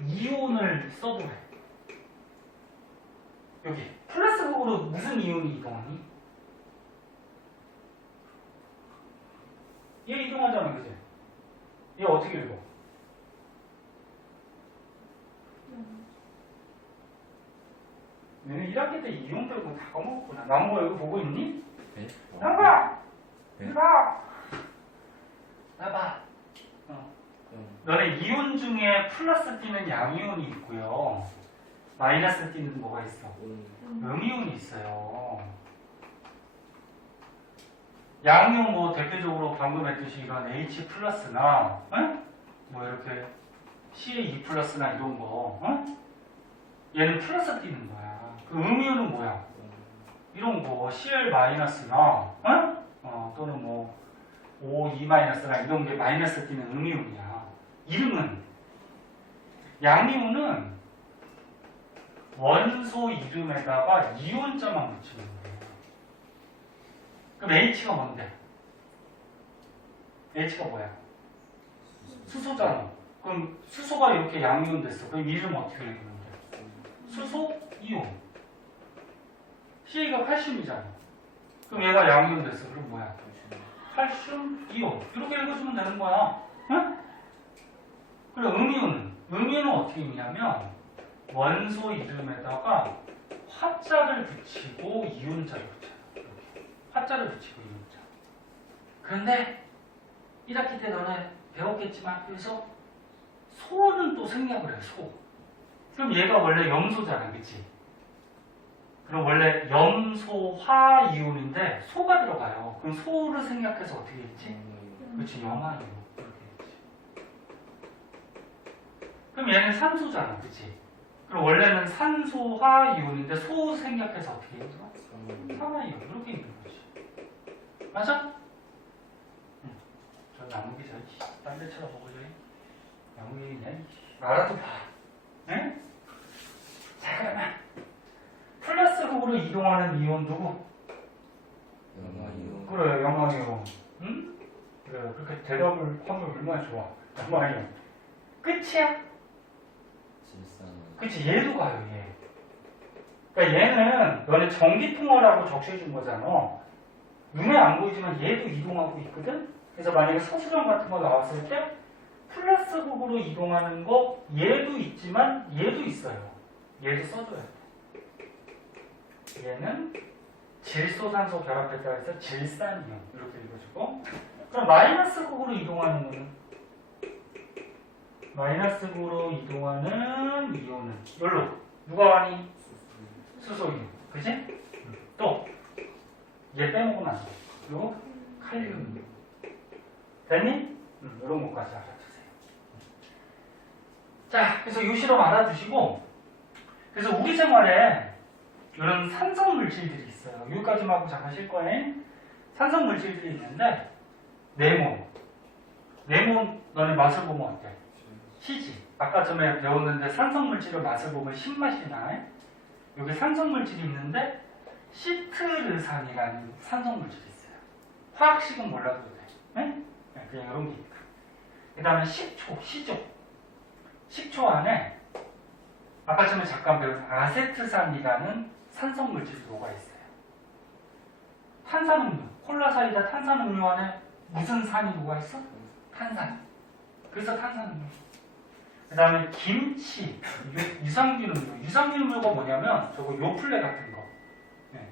이온을 써보래. 여기 플러스 극으로 무슨 이온이 이동하니? 얘 이동하잖아, 그지? 얘 어떻게 읽어? 너는 1학기 때 이온 빼고 다 까먹었구나. 남은 거 여기 보고 있니? 네? 나봐! 네. 나봐! 너네 이온 중에 플러스 띄는 양이온이 있고요. 마이너스 띄는 뭐가 있어? 음이온이 있어요. 양이온 뭐 대표적으로 방금 했듯이 이런 H 플러스나 뭐 이렇게 CA2 플러스나 이런 거 얘는 플러스 띄는 거야. 그 음이온은 뭐야? 이런 거 Cl-나 또는 뭐 O2-나 이런 게 마이너스 띄는 음이온이야. 이름은 양이온은 원소 이름에다가 이온자만 붙이는 거예요. 그럼 H가 뭔데? H가 뭐야? 수소잖아. 그럼 수소가 이렇게 양이온 됐어. 그럼 이름 어떻게 읽는데? 수소 이온. C가 칼슘이잖아. 그럼 얘가 양이온 됐어. 그럼 뭐야? 칼슘 이온. 이렇게 읽어주면 되는 거야. 응? 그리고 음이온은 어떻게 읽냐면 원소 이름에다가 화자를 붙이고 이온자를 붙여요. 이렇게. 화자를 붙이고 이온자. 그런데 1학기 때 너네 배웠겠지만 학교에서 소는 또 생략을 해. 소. 그럼 얘가 원래 염소잖아. 그치? 그럼 원래 염소화 이온인데 소가 들어가요. 그럼 소를 생략해서 어떻게 했지? 그렇지. 염화 이온. 이렇게 했지. 그럼 얘는 산소잖아. 그치? 그럼 원래는 산소화 이온인데 소 생략해서 어떻게 했죠? 산화 이온. 이렇게 있는 거지. 맞아? 응. 저 나무기 딴 데 쳐다보고요. 나무기 그냥 알아도 봐. 응? 자, 그러면 플러스 극으로 이동하는 이온 누구? 염화이온. 그래, 염화이온. 응? 그래, 그렇게 대답을 하면 얼마나 좋아. 염화이온. 끝이야? 질산. 그치, 얘도 가요, 얘. 그러니까 얘는 너네 전기통화라고 적셔준 거잖아. 눈에 안 보이지만 얘도 이동하고 있거든? 그래서 만약에 서술형 같은 거 나왔을 때 플러스 극으로 이동하는 거 얘도 있지만 얘도 있어요. 얘도 써줘야 돼. 얘는 질소산소 결합했다 해서 질산이온 이렇게 읽어주고, 그럼 마이너스 극으로 이동하는 거는 마이너스 극으로 이동하는 이온은 열로 누가 와니? 수소이온. 그치? 또 얘 빼먹으면 안 돼. 그리고 칼륨. 됐니? 이런 것까지 알아두세요. 자, 그래서 이 실험 알아두시고, 그래서 우리 생활에 이런 산성 물질들이 있어요. 여기까지만 하고 잠깐 쉴 거예요. 산성 물질들이 있는데, 네몬 너네 맛을 보면 어때? 시지. 아까 전에 배웠는데 산성 물질의 맛을 보면 신맛이 나. 여기 산성 물질이 있는데 시트르산이라는 산성 물질이 있어요. 화학식은 몰라도 돼. 네? 그냥 이런 게 있다. 그 다음에 식초 안에 아까 전에 잠깐 배운 아세트산이라는 산성 물질이 녹아있어요. 탄산음료, 콜라 사이다 탄산음료 안에 무슨 산이 녹아있어? 탄산. 그래서 탄산음료. 그 다음에 김치, 유산균음료. 유산균음료가 뭐냐면 저거 요플레 같은 거. 네.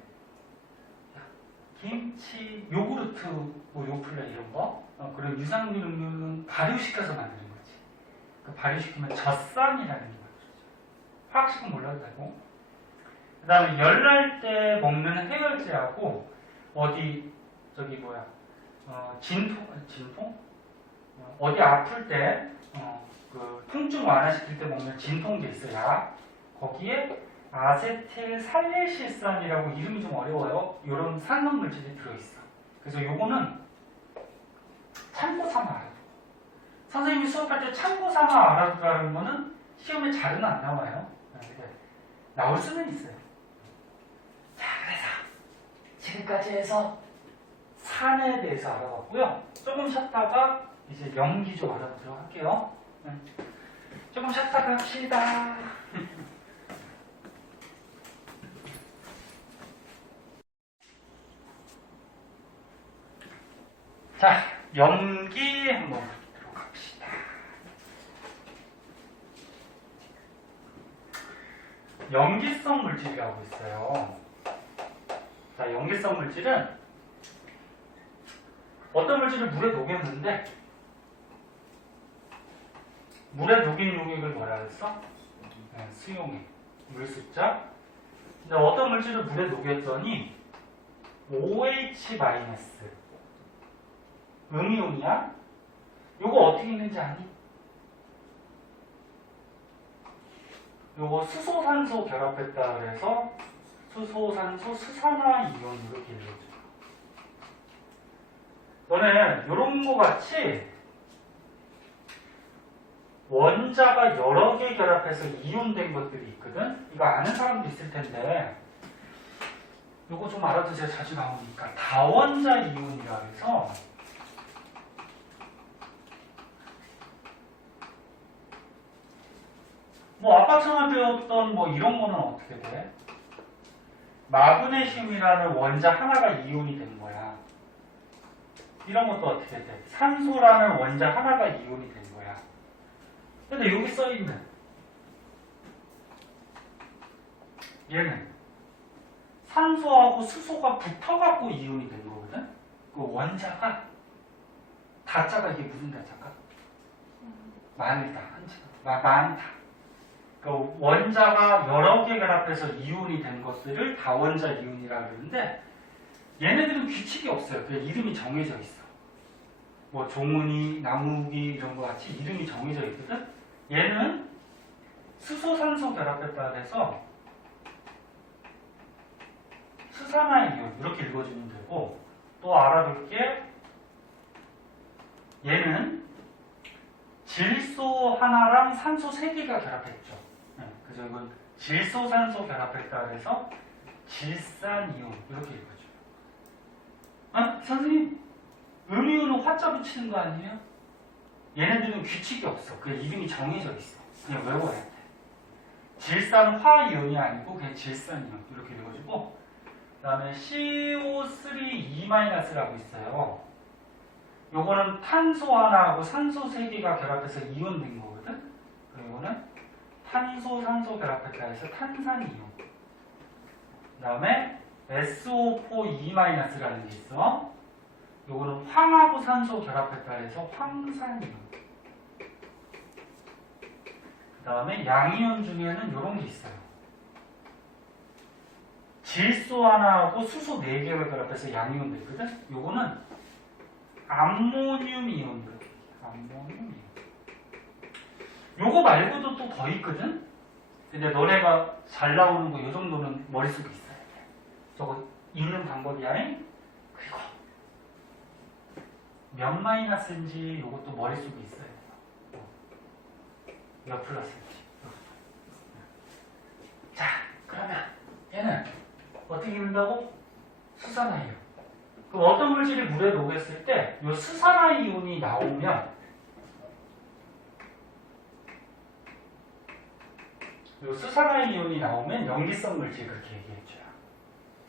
김치, 요구르트, 뭐 요플레 이런 거. 그런 유산균음료는 발효시켜서 만드는 거지. 그 발효시키면 젖산이라는 게 만들어져요. 화학식은 몰라도 되고. 그 다음에 열날 때 먹는 해열제하고 진통? 어디 아플 때 그 통증 완화시킬 때 먹는 진통제 있어요. 거기에 아세틸살레실산이라고 이름이 좀 어려워요. 이런 산성 물질이 들어있어. 그래서 요거는 참고 삼아 알아두고. 선생님이 수업할 때 참고 삼아 알아두라는 거는 시험에 잘은 안 나와요. 나올 수는 있어요. 자, 그래서 지금까지 해서 산에 대해서 알아봤고요. 조금 쉬었다가 이제 연기 좀 알아보도록 할게요. 조금 쉬었다가 합시다. 자, 연기 한번 보도록 합시다. 연기성 물질이라고 있어요. 자, 연기성 물질은 어떤 물질을 물에 녹였는데 물에 녹인 용액을 뭐라 그랬어? 네, 수용액, 물 숫자. 근데 어떤 물질을 물에 녹였더니 OH- 음이온이야? 요거 어떻게 있는지 아니? 요거 수소산소 결합했다 그래서 수소 수소산소 수산화 이온 이렇게 읽어줘. 너는 이런 거 같이 원자가 여러 개 결합해서 이온된 것들이 있거든. 이거 아는 사람도 있을 텐데 이거 좀 알아두세요. 자주 나오니까 다원자 이온이라 해서 뭐 아까 처음에 배웠던 뭐 이런 거는 어떻게 돼? 마그네슘이라는 원자 하나가 이온이 된 거야. 이런 것도 어떻게 돼? 산소라는 원자 하나가 이온이 된 거야. 근데 여기 써있는 얘는 산소하고 수소가 붙어갖고 이온이 된 거거든? 그 원자가 다자가 이게 무슨 다자가? 많다. 많다. 그 원자가 여러 개 결합해서 이온이 된 것들을 다원자 이온이라고 그러는데 얘네들은 규칙이 없어요. 그냥 이름이 정해져 있어. 뭐 종은이, 나무기 이런 거 같이 이름이 정해져 있거든. 얘는 수소산소 결합했다 그래서 수산화 이온 이렇게 읽어주면 되고 또 알아둘 게 얘는 질소 하나랑 산소 3개가 결합했죠. 그래서 이건 질소산소 결합했다 그래서 질산이온 이렇게 읽어줘요. 아, 선생님 음이온은 화자 붙이는 거 아니에요? 얘네들은 규칙이 없어. 그 이름이 정해져 있어. 그냥 외워야 돼. 질산화이온이 아니고 그냥 질산이온 이렇게 읽어주고 그 다음에 CO3E-라고 있어요. 요거는 탄소 하나하고 산소 3개가 결합해서 이온된 거거든. 그리고 이거는 탄소, 산소 결합했다 해서 탄산이온. 그 다음에 SO4E-라는 게 있어. 요거는 황하고 산소 결합했다 해서 황산이온. 그 다음에 양이온 중에는 요런 게 있어요. 질소 하나하고 수소 4개가 결합해서 양이온 되거든. 요거는 암모늄 이온. 암모늄 이온. 요거 말고도 또 더 있거든? 근데 너네가 잘 나오는 거 요 정도는 머릿속에 있어야 돼. 저거 읽는 방법이야. 그리고 몇 마이너스인지 요것도 머릿속에 있어야 돼요. 몇 플러스인지. 자, 그러면 얘는 어떻게 읽는다고? 수산화이온. 그럼 어떤 물질이 물에 녹였을 때 요 수산화이온이 나오면 요 수산화이온이 나오면 염기성 물질 그렇게 얘기해줘요.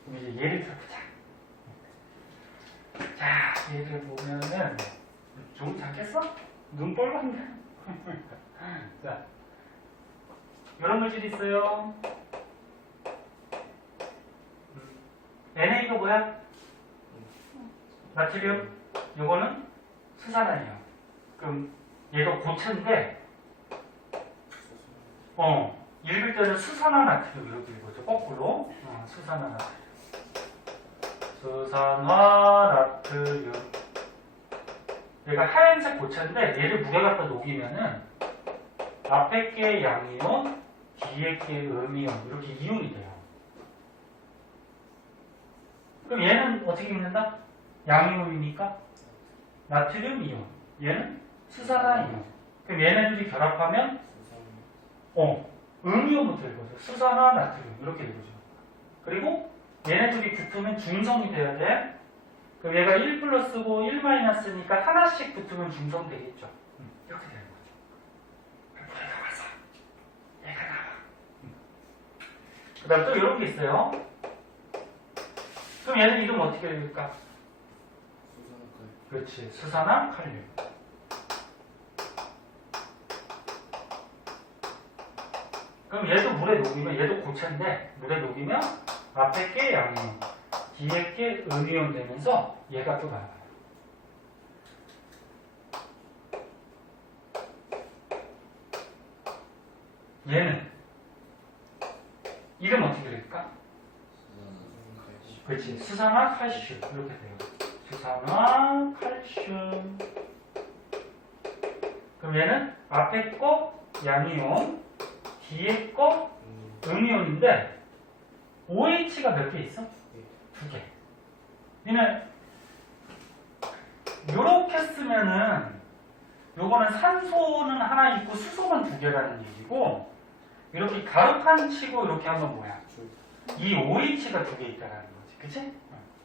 그럼 이제 예를 들어보자. 자, 얘를 보면은 좀 작겠어? 눈 빨간데? 자, 이런 물질이 있어요. NA가 뭐야? 나트륨. 요거는 수산화이온. 그럼 얘가 고체인데 읽을 때는 수산화 나트륨 이렇게 읽어줘. 거꾸로. 수산화 나트륨. 수산화 나트륨. 얘가 하얀색 고체인데 얘를 물에 갖다 녹이면은 앞에 게 양이온, 뒤에 게 음이온 이렇게 이온이 돼요. 그럼 얘는 어떻게 읽는다? 양이온이니까 나트륨 이온. 얘는 수산화 이온. 그럼 얘네들이 결합하면 음이온부터 읽어줘. 수산화 나트륨 이렇게 읽어줘. 그리고 얘네들이 붙으면 중성이 돼야 돼. 그럼 얘가 1 플러스고 1 마이너스니까 하나씩 붙으면 중성 되겠죠. 이렇게 되는 거죠. 그럼 얘가 와서 얘가 나와. 그 다음 또 이런 게 있어요. 그럼 얘는 이름 어떻게 읽을까? 그렇지. 수산화 칼륨. 그럼 얘도 물에 녹이면 얘도 고체인데 물에 녹이면 앞에 게 양이온, 뒤에 게 음이온 되면서 얘가 또 나와요. 얘는 이름 어떻게 될까? 그렇지. 수산화 칼슘 이렇게 돼요. 수산화 칼슘. 그럼 얘는 앞에 거 양이온, 뒤에 거 음이온인데 OH가 몇 개 있어? 2개. 얘는 요렇게 쓰면은 요거는 산소는 하나 있고 수소는 2개라는 얘기고, 이렇게 가로판 치고 이렇게 하면 뭐야? 이 OH가 2개 있다라는 거지. 그치?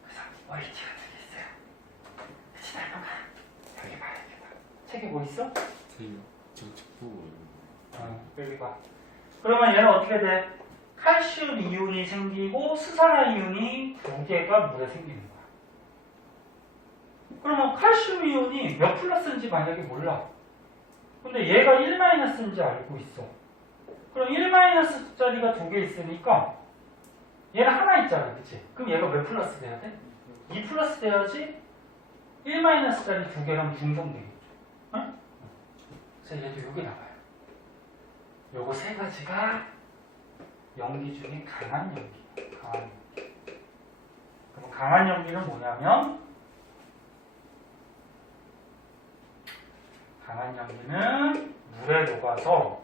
그래서 OH가 2개 있어요. 그치, 날려가. 여기 봐, 여기 봐. 책에 뭐 있어? 저희요. 책 보고 여기 봐. 그러면 얘는 어떻게 돼? 칼슘 이온이 생기고 수산화 이온이 2개가 물에 생기는 거야. 그러면 칼슘 이온이 몇 플러스인지 만약에 몰라. 근데 얘가 1-인지 알고 있어. 그럼 1-짜리가 2개 있으니까 얘는 하나 있잖아. 그치? 그럼 얘가 몇 플러스 돼야 돼? 2 플러스 돼야지 1-짜리 2개랑 분성되겠죠. 응? 그래서 얘도 여기 나와요. 요거 3가지가 연기 중에 강한 연기예요. 강한 연기. 그럼 강한 연기는 뭐냐면, 강한 연기는 물에 녹아서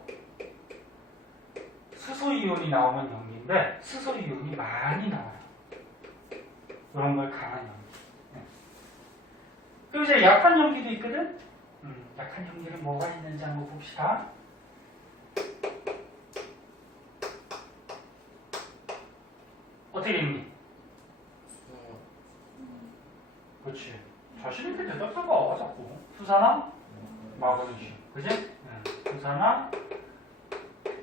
수소이온이 나오는 연기인데 수소이온이 많이 나와요. 이런 걸 강한 연기. 그리고 이제 약한 연기도 있거든? 약한 연기는 뭐가 있는지 한번 봅시다. 어떻게 읽니? 그렇지. 자신 있게 대답해봐, 자꾸. 수산화? 마그네슘. 그지? 수산화?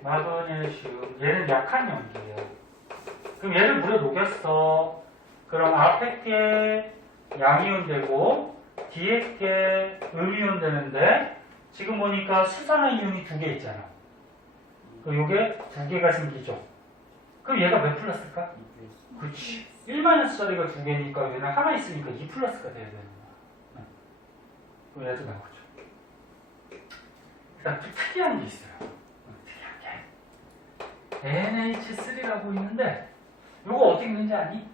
마그네슘. 얘는 약한 연기예요. 그럼 얘를 물에 녹였어. 그럼 앞에 게 양이온 되고 뒤에 게 음이온 되는데, 지금 보니까 수산화 이온이 2개 있잖아. 그럼 요게 2개가 생기죠. 그럼 얘가 몇 플러스일까? 그렇지. 1-짜리가 2개니까 얘는 하나 있으니까 2 플러스가 돼야 되는 거야. 그럼 얘도 나오죠. 그 다음 또 특이한 게 있어요. 특이한 게. NH3라고 있는데, 요거 어떻게 읽는지 아니?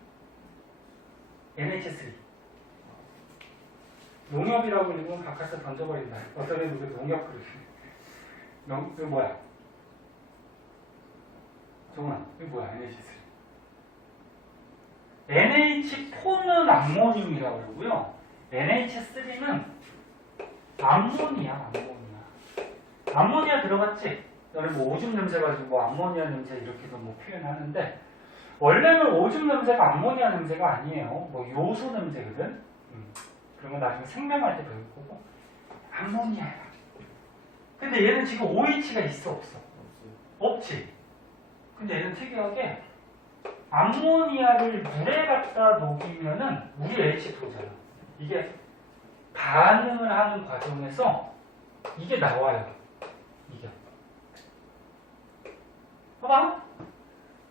NH3. 농협이라고 읽으면 바깥에 던져버린다. 어떤 애는 우리 농협 그러지. 이거 뭐야? 정말, 이거 뭐야, NH3. NH4는 암모늄이라고 그러고요. NH3는 암모니아. 암모니아 들어봤지? 너네 뭐 오줌 냄새 가지고 뭐 암모니아 냄새 이렇게도 뭐 표현하는데, 원래는 오줌 냄새가 암모니아 냄새가 아니에요. 뭐 요소 냄새거든? 그런 거 나중에 생명할 때 배울 거고. 암모니아야. 근데 얘는 지금 OH가 있어, 없어? 없지. 근데 얘는 특이하게 암모니아를 물에 갖다 녹이면은 물이 H2잖아. 이게 반응을 하는 과정에서 이게 나와요. 이게. 봐봐.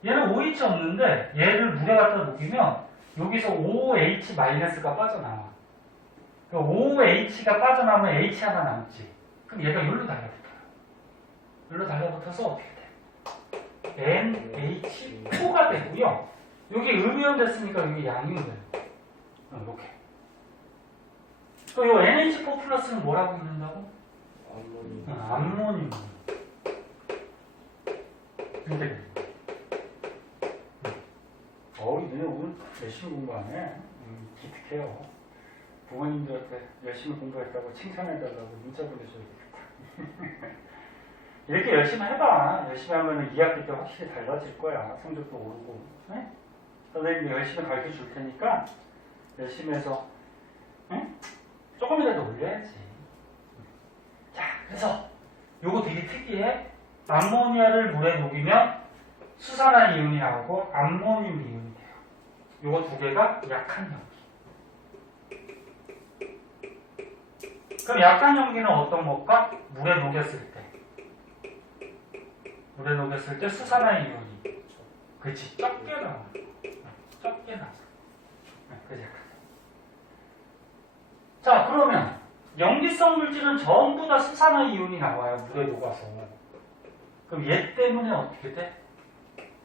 얘는 OH 없는데 얘를 물에 갖다 녹이면 여기서 OH-가 빠져나와. 그 OH가 빠져나오면 H 하나 남지. 그럼 얘가 여기로 달라붙어요. 여기로 달라붙어서 어떻게 돼? NH4가 되고요. 여기 음이온 됐으니까 여기 양이온 되는 거예요. 이렇게. 그럼 이 NH4 플러스는 뭐라고 읽는다고? 암모늄. 근데 너네 오늘 열심히 공부하네. 기특해요. 부모님들한테 열심히 공부했다고 칭찬해달라고 문자 보내줘야겠다. 이렇게 열심히 해봐. 열심히 하면 2학기 때 확실히 달라질 거야. 성적도 오르고. 네? 선생님이 열심히 가르쳐 줄 테니까 열심히 해서 조금이라도 올려야지. 자, 그래서 요거 되게 특이해. 암모니아를 물에 녹이면 수산화 이온이 나오고 암모늄 이온이 돼요. 요거 2개가 약한 연기. 그럼 약한 연기는 어떤 것과? 물에 녹였을 때. 물에 녹였을 때 수산화 이온이. 그치, 적게 나와. 적게 나와. 그치, 약한. 자, 그러면 염기성 물질은 전부 다 수산화 이온이 나와요. 물에 녹아서. 그럼 얘 때문에 어떻게 돼?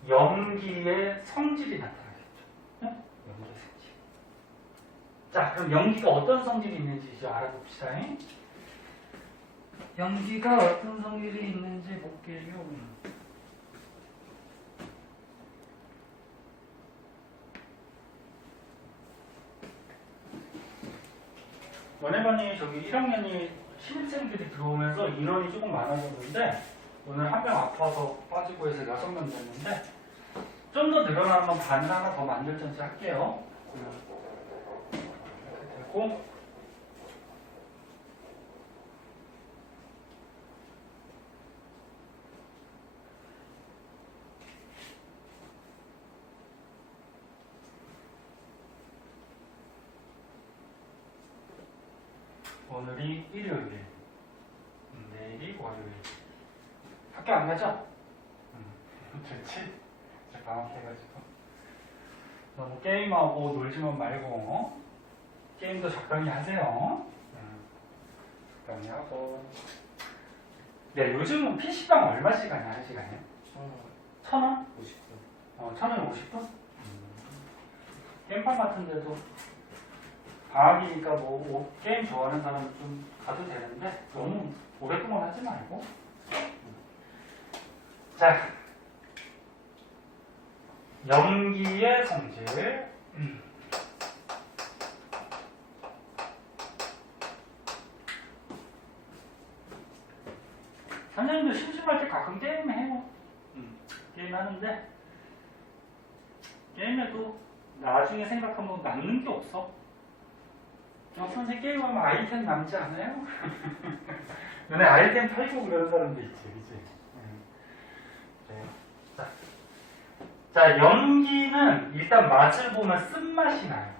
염기의 성질이 나타나겠죠. 응? 염기의 성질. 자, 그럼 염기가 어떤 성질이 있는지 이제 알아봅시다. 염기가 어떤 성질이 있는지 볼게요. 너네반이 저기 1학년이 신입생들이 들어오면서 인원이 조금 많아졌는데 오늘 한 명 아파서 빠지고 해서 6명 됐는데 좀 더 늘어나면 반을 하나 더 만들든지 할게요. 이렇게 되고 오늘이 일요일, 내일이 월요일. 학교 안 가죠? 좋지? 이제 방학해가지고 너무 게임하고 놀지만 말고 게임도 적당히 하세요. 적당히 하고. 네, 요즘은 PC방 얼마 시간이야? 한 시간이요? 1,000원? 50분. 1,000원에 50분? 게임방 같은 데도 방학이니까 뭐 게임 좋아하는 사람은 좀 가도 되는데 너무 오랫동안 하지 말고. 자, 연기의 성질. 선생님도 심심할 때 가끔 게임해요. 게임하는데 게임해도 나중에 생각하면 남는 게 없어. 선생님 게임하면 아이템 남지 않아요? 너네 아이템 팔고 그러는 사람도 있지, 그치? 네. 자, 연기는 일단 맛을 보면 쓴맛이 나요.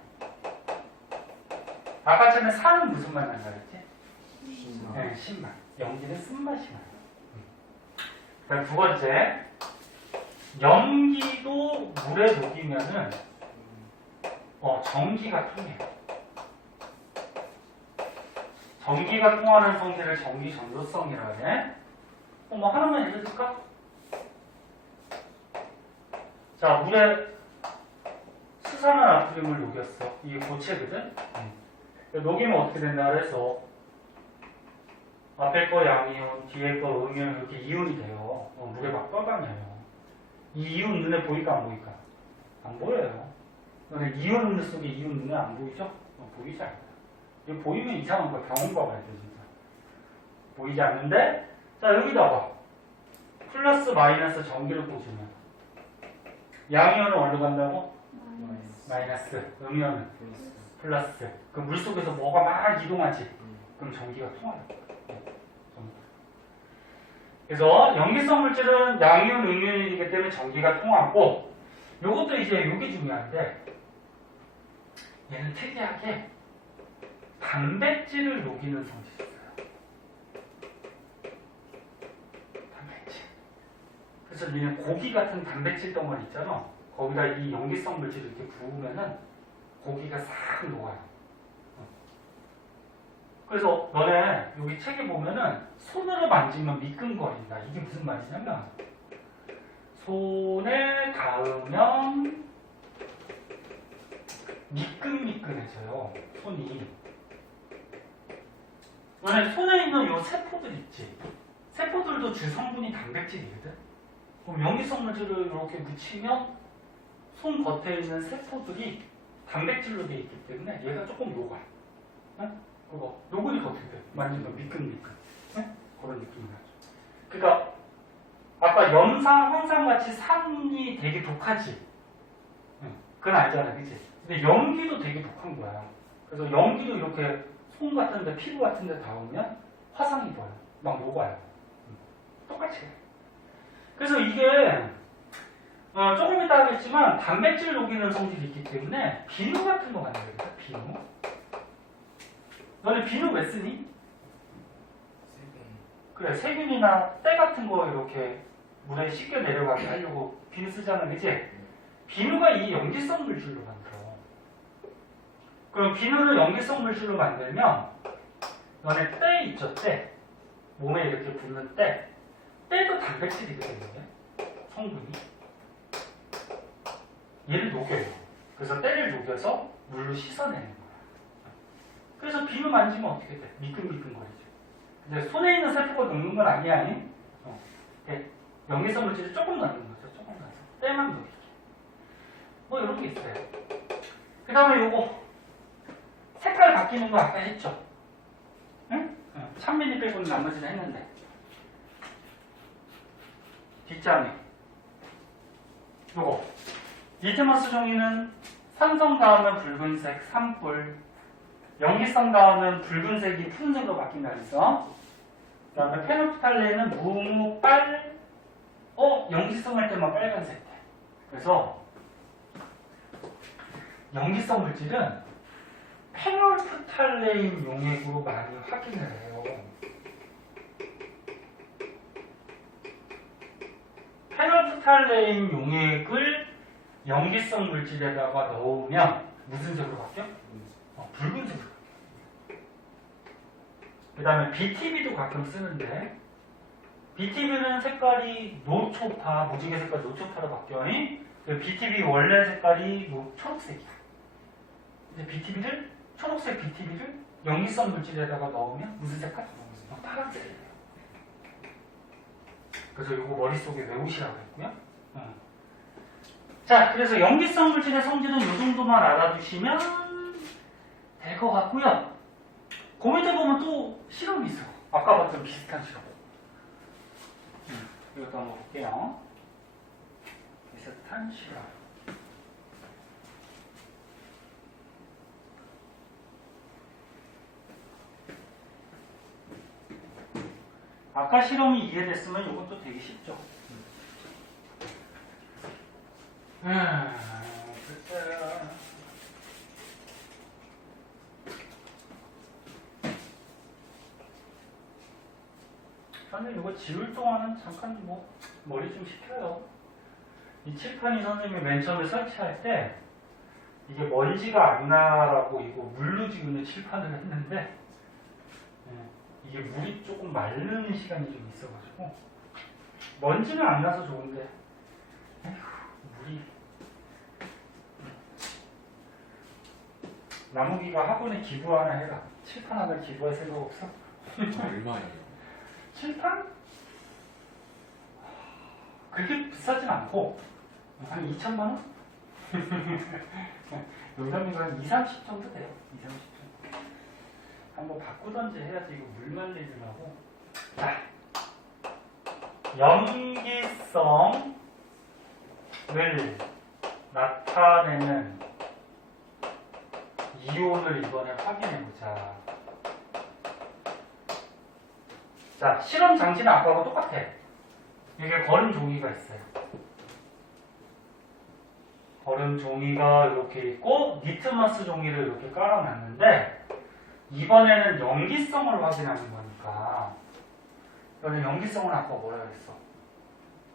아까 전에 산은 무슨 맛 난다 그랬지? 네, 신맛. 연기는 쓴맛이 나요. 그다음 두 번째, 연기도 물에 녹이면은 전기가 통해요. 전기가 통하는 성질을 전기 전도성이라고 해. 뭐 하나만 예를 들까? 자, 물에 수산화나트륨을 녹였어. 이게 고체거든? 녹이면 어떻게 된다 그래서 앞에 거 양이온, 뒤에 거 음이온 이렇게 이온이 돼요. 물에 막 떠다녀요. 이 이온 눈에 보일까 안 보일까? 안 보여요. 너네 이온 음료 속에 이온 눈에 안 보이죠? 보이지 않아요. 이거 보이면 이상한 거야. 병원 가봐야 돼 진짜. 보이지 않는데 자 여기다가 플러스 마이너스 전기를 꽂으면 양이온은 어디로 간다고? 마이너스. 음이온은 플러스. 그 물속에서 뭐가 막 이동하지? 그럼 전기가 통하는 거야. 그래서 연기성 물질은 양이온, 음이온이기 때문에 전기가 통하고 요것도 이제 요게 중요한데 얘는 특이하게 단백질을 녹이는 성질이 있어요. 단백질. 그래서 얘는 고기 같은 단백질 덩어리 있잖아. 거기다 이 연기성 물질을 이렇게 부으면은 고기가 싹 녹아요. 그래서 너네 여기 책에 보면은 손으로 만지면 미끈거린다. 이게 무슨 말이냐면 손에 닿으면 미끈미끈해져요. 손이. 너네 손에 있는 요 세포들 있지? 세포들도 주성분이 단백질이거든? 그럼 연기성 물질을 이렇게 묻히면 손 겉에 있는 세포들이 단백질로 되어 있기 때문에 얘가 조금 녹아요. 응? 그거 녹으니까 어떻게 돼? 만지면 미끈미끈. 응? 그런 느낌이 나죠. 그러니까 아까 염상, 황상같이 산이 되게 독하지? 응. 그건 알잖아, 그치? 근데 연기도 되게 독한 거야. 그래서 연기도 이렇게 손 같은데, 피부 같은데 닿으면 화상이 보여. 막 녹아요. 똑같이. 그래서 이게 조금 이따 하겠지만 단백질 녹이는 성질이 있기 때문에 비누 같은 거 만들어야 돼. 비누. 너네 비누 왜 쓰니? 그래, 세균이나 때 같은 거 이렇게 물에 쉽게 내려가게 하려고 비누 쓰잖아, 그치? 비누가 이 연기성 물질로 만들어. 그럼 비누를 연기성 물질로 만들면 너네 때 있죠, 때. 몸에 이렇게 붙는 때. 때도 단백질이거든요, 성분이. 얘를 녹여요. 그래서 때를 녹여서 물로 씻어내는 거야. 그래서 비누 만지면 어떻게 돼? 미끈미끈거리죠. 근데 손에 있는 세포가 녹는 건 아니야. 연기성 물질을 조금 넣는 거죠. 조금 넣어서. 때만 녹이게. 뭐 이런 게 있어요. 그 다음에 요거 색깔 바뀌는 거 아까 했죠. 1000mm 빼고는 나머지는 했는데. 뒷장이. 요거. 리트머스 종이는 산성 닿으면 붉은색, 산불. 염기성 닿으면 붉은색이 푸른색으로 바뀐다 그랬어. 그 다음에 페노프탈레는 무무, 빨, 염기성 할 때만 빨간색 돼. 그래서 염기성 물질은 페놀프탈레인 용액으로 많이 확인을 해요. 페놀프탈레인 용액을 염기성 물질에다가 넣으면 무슨 색으로 바뀌어? 붉은색으로. 그 다음에 BTB도 가끔 쓰는데 BTB는 색깔이 노초파, 무지개 색깔 노초파로 바뀌어. BTB 원래 색깔이 초록색이야. 이제 BTB를 초록색 BTB를 염기성 물질에다가 넣으면 무슨 색깔? 파란색이에요. 그래서 이거 머릿속에 외우시라고 했고요. 자, 그래서 염기성 물질의 성질은 이 정도만 알아두시면 될 것 같고요. 그 밑에 보면 또 실험이 있어. 아까 봤던 비슷한 실험. 이것도 한번 볼게요. 비슷한 실험. 아까 실험이 이해됐으면 이것도 되게 쉽죠. 글쎄요. 선생님 이거 지울 동안은 잠깐 머리 좀 식혀요. 이 칠판이 선생님이 맨 처음에 설치할 때 이게 먼지가 안 나라고 이거 물로 지우는 칠판을 했는데 이게 물이 조금 마르는 시간이 좀 있어가지고 먼지는 안 나서 좋은데 물이 나무기가 학원에 기부 하나 해라. 칠판 하나 기부할 생각 없어? 얼마예요? 칠판? 그렇게 비싸진 않고 한 2천만 원? 농담이고 한 2, 30 정도 돼요. 2, 30 정도. 한번 바꾸던지 해야지 이거 물 말리느라고. 자, 염기성을 나타내는 이온을 이번에 확인해보자. 자, 실험 장치는 아까하고 똑같아. 이게 거름 종이가 있어요. 거름 종이가 이렇게 있고 니트머스 종이를 이렇게 깔아놨는데 이번에는 염기성을 확인하는 거니까 이거는 염기성은 아까 뭐라 그랬어?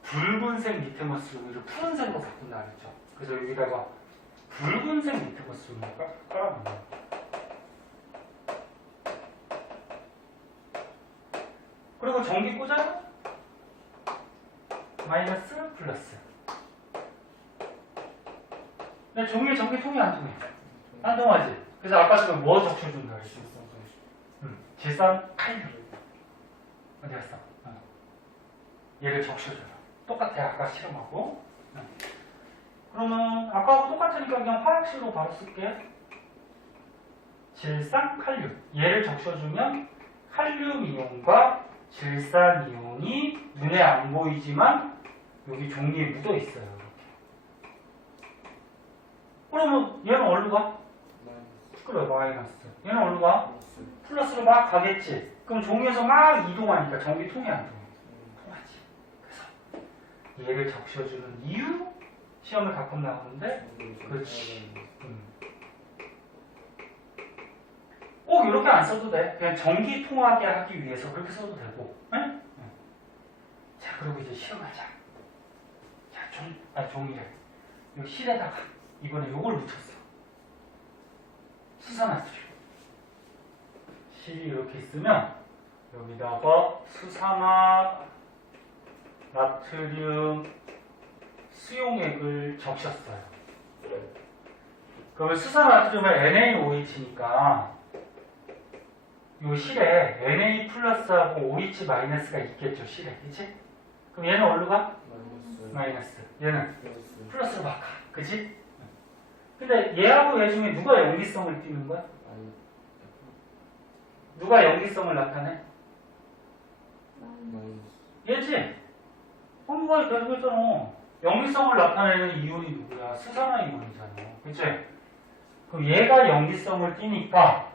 붉은색 니트머스 종이를 푸른색으로 바꾼다 그랬죠. 그래서 여기다가 붉은색 니트머스 종이를 깔아놓는 거예요. 그리고 전기 꽂아요? 마이너스, 플러스. 근데 종이에 전기통이 안 통해. 안 통하지? 그래서 아까 전에 뭐 적셔준다 그랬지? 질산, 칼륨. 어디 갔어? 얘를 적셔줘요. 똑같아, 아까 실험하고. 그러면 아까하고 똑같으니까 그냥 화학식으로 바로 쓸게. 질산, 칼륨. 얘를 적셔주면 칼륨 이온과 질산 이온이 눈에 안 보이지만 여기 종이에 묻어 있어요. 이렇게. 그러면 얘는 어디로 가? 그래, 마이너스. 얘는 어디로 가? 플러스로 막 가겠지. 그럼 종이에서 막 이동하니까 전기통이 안 통해. 통하지. 그래서 얘를 적셔주는 이유 시험에 가끔 나오는데 그렇지. 꼭 이렇게 안 써도 돼. 그냥 전기 통하게 하기 위해서 그렇게 써도 되고. 응? 자, 그리고 이제 실험하자. 자, 종이를 여기 실에다가 이번에 요걸 묻혔어. 수산화트륨. 실이 이렇게 있으면 여기다가 수산화 나트륨 수용액을 적셨어요. 그러면 수산화트륨은 NaOH니까 이 실에 Na 플러스하고 OH 마이너스가 있겠죠, 실에. 그치? 그럼 얘는 어디로 가? 마이너스. 얘는 플러스로 막 가. 그치? 근데 얘하고 얘 중에 누가 염기성을 띠는 거야? 누가 염기성을 나타내? 얘지? 홍보가 계속 했잖아. 염기성을 나타내는 이온이 누구야? 수산화 이온이잖아. 그치? 그럼 얘가 염기성을 띠니까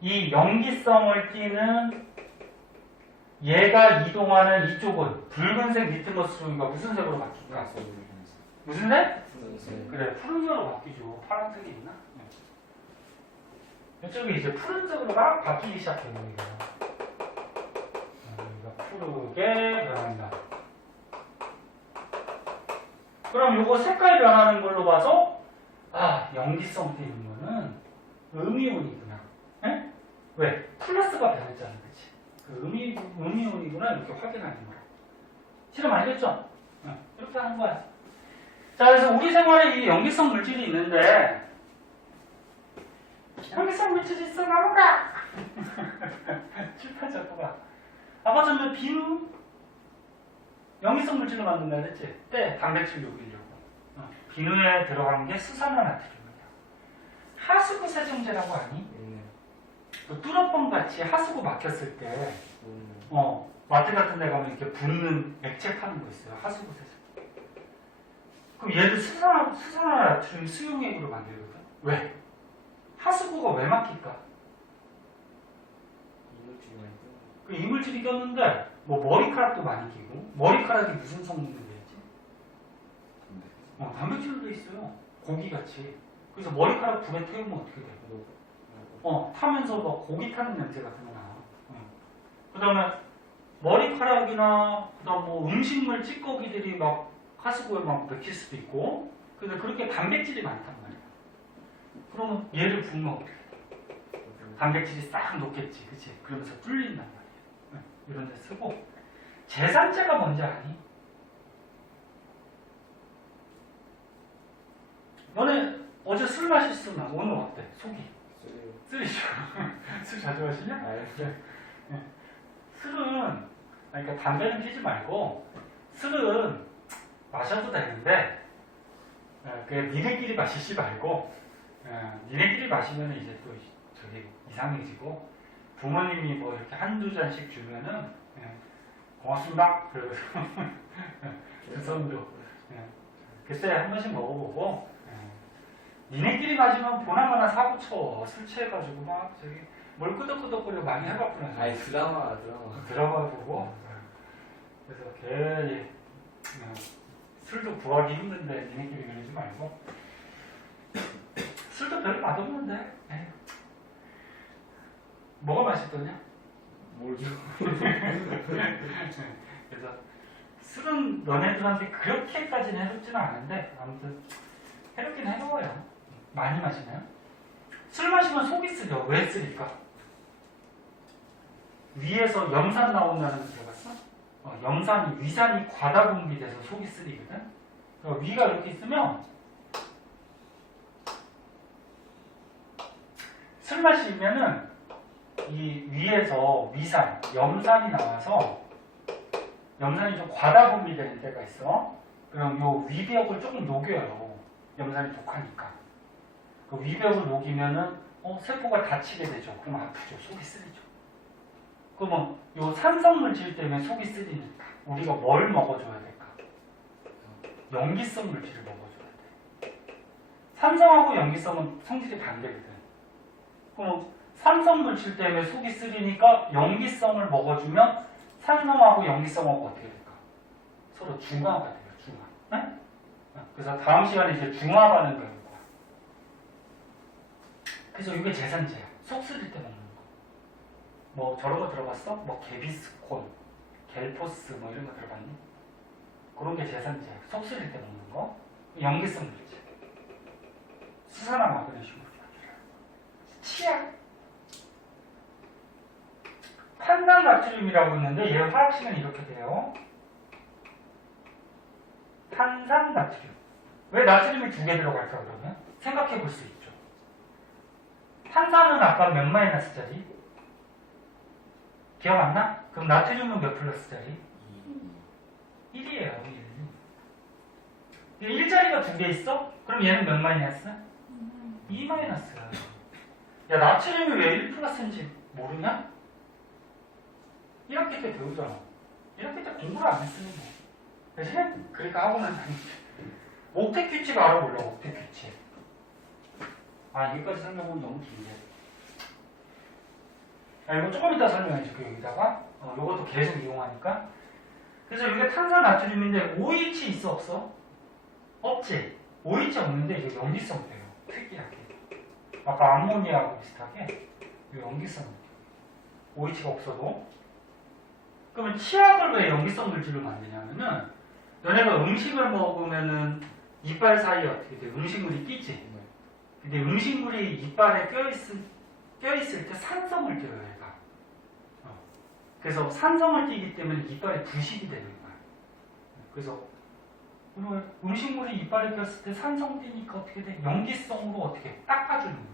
이 염기성을 띠는 얘가 이동하는 이쪽은 붉은색 리트머스 종이가 무슨 색으로 바뀔까? 무슨 색? 그래, 푸른색으로 바뀌죠. 파란색이 있나? 이쪽이 이제 푸른색으로 막 바뀌기 시작해요. 여기가 푸르게 변한다. 그럼 요거 색깔 변하는 걸로 봐서 아, 염기성 띠는 거는 음이온이구나. 에? 왜? 플러스가 변했잖아. 그치? 그 음이온이구나. 이렇게 확인하는 거야. 실험 알겠죠? 이렇게 하는 거야. 자, 그래서 우리 생활에 이 염기성 물질이 있는데 염기성 물질이 있어 나볼까? 칠판 잡고 봐. 아까 전에 비누 염기성 물질로 만든다 그랬지? 때 단백질 녹이려고. 비누에 들어간 게 수산화 나트륨이야. 하수구 세정제라고 하니? 또 뚜러뻥 같이 하수구 막혔을 때 마트 같은 데 가면 이렇게 붓는 액체 파는 거 있어요. 하수구 세정. 그럼 얘를 수산화 나트륨 수용액으로 만들거든. 왜? 하수구가 왜 막힐까? 그 이물질이 꼈는데 뭐 머리카락도 많이 끼고 머리카락이 무슨 성분이 되지? 단백질로 돼 있어요. 고기같이. 그래서 머리카락 불에 태우면 어떻게 돼? 타면서 막 고기 타는 냄새 같은 거 나와. 그 다음에 머리카락이나 그다음 뭐 음식물 찌꺼기들이 막 하수구에 막 맥힐 수도 있고. 근데 그렇게 단백질이 많단 말이야. 그러면 얘를 부으면 어떻게 돼? 단백질이 싹 녹겠지, 그치? 그러면서 뚫린단 말이야. 이런 데 쓰고. 제산제가 뭔지 아니? 너네 어제 술 마셨으면 오늘 어때? 속이? 쓰리죠. 술 자주 마시냐? 술은, 그러니까 담배는 피지 말고, 술은 마셔도 되는데, 그냥 니네끼리 마시지 말고, 니네끼리 마시면 이제 또 저기 이상해지고, 부모님이 뭐 이렇게 한두 잔씩 주면은, 고맙습니다. 그래서, 그 정도. 그때 한 번씩 먹어보고, 니네끼리 마시면 보나마나 사고 쳐. 술 취해가지고 막 저기 뭘 끄덕끄덕거리고 많이 해봤구나. 아니 드라마. 드라마 보고. 그래서 괜히 술도 구하기 힘든데 니네끼리 그러지 말고. 술도 별로 맛없는데. 에휴. 뭐가 맛있더냐? 모르죠. 그래서 술은 너네들한테 그렇게까지는 해롭지는 않은데 아무튼 해롭긴 해로워요. 많이 마시나요? 술 마시면 속이 쓰려. 왜 쓰릴까? 위에서 염산 나온다는 거 들어봤어? 염산이, 위산이 과다 분비돼서 속이 쓰리거든? 그러니까 위가 이렇게 있으면 술 마시면은 이 위에서 위산, 염산이 나와서 염산이 좀 과다 분비되는 때가 있어. 그럼 요 위벽을 조금 녹여요. 염산이 독하니까. 그 위벽을 녹이면은 세포가 다치게 되죠. 그럼 아프죠. 속이 쓰리죠. 그러면 요 산성물질 때문에 속이 쓰리니까 우리가 뭘 먹어줘야 될까? 염기성 물질을 먹어줘야 돼. 산성하고 염기성은 성질이 반대거든. 그럼 산성물질 때문에 속이 쓰리니까 염기성을 먹어주면 산성하고 염기성하고 어떻게 될까? 서로 중화가 돼요. 중화. 네? 그래서 다음 시간에 이제 중화반응 배울 거야. 그래서 이게 제산제야. 속 쓰릴 때 먹는 거. 뭐 저런 거 들어봤어? 뭐 개비스콘, 겔포스 뭐 이런 거 들어봤니? 그런 게 제산제야. 속 쓰릴 때 먹는 거. 염기성 물질. 수산화 마그네슘. 치약. 탄산 나트륨이라고 있는데 얘 화학식은 이렇게 돼요. 탄산 나트륨. 왜 나트륨이 두 개 들어갈까 그러면? 생각해 볼 수 있죠. 탄산은 아까 몇 마이너스짜리? 기억 안 나? 그럼 나트륨은 몇 플러스짜리? 1이에요. 1. 1자리가 두 개 있어? 그럼 얘는 몇 마이너스? 2 마이너스야. 야, 나트륨이 왜 1 플러스인지 모르냐? 1학기 때 배우잖아. 1학기 때 공부를 안 했으니 뭐. 그치? 그러니까 하고는 옥텟 규칙 알아볼라, 옥텟 규칙. 아, 여기까지 설명은 너무 긴데. 아, 이거 조금 이따 설명해 줄게, 여기다가. 요것도 계속 이용하니까. 그래서 이게 탄산 나트륨인데, OH 있어, 없어? 없지? OH 없는데, 이게 염기성 돼요. 특이하게. 아까 암모니아하고 비슷하게, 이 염기성. OH가 없어도. 그러면 치약을 왜 염기성 물질로 만드냐면은, 너네가 음식을 먹으면은, 이빨 사이에 어떻게 돼? 음식물이 끼지? 근데 음식물이 이빨에 껴있을 때 산성을 띄어요, 얘가. 그래서 산성을 띄기 때문에 이빨이 부식이 되는 거야. 그래서 음식물이 이빨에 꼈을 때 산성 띄니까 어떻게 돼? 염기성으로 어떻게 닦아주는 거죠.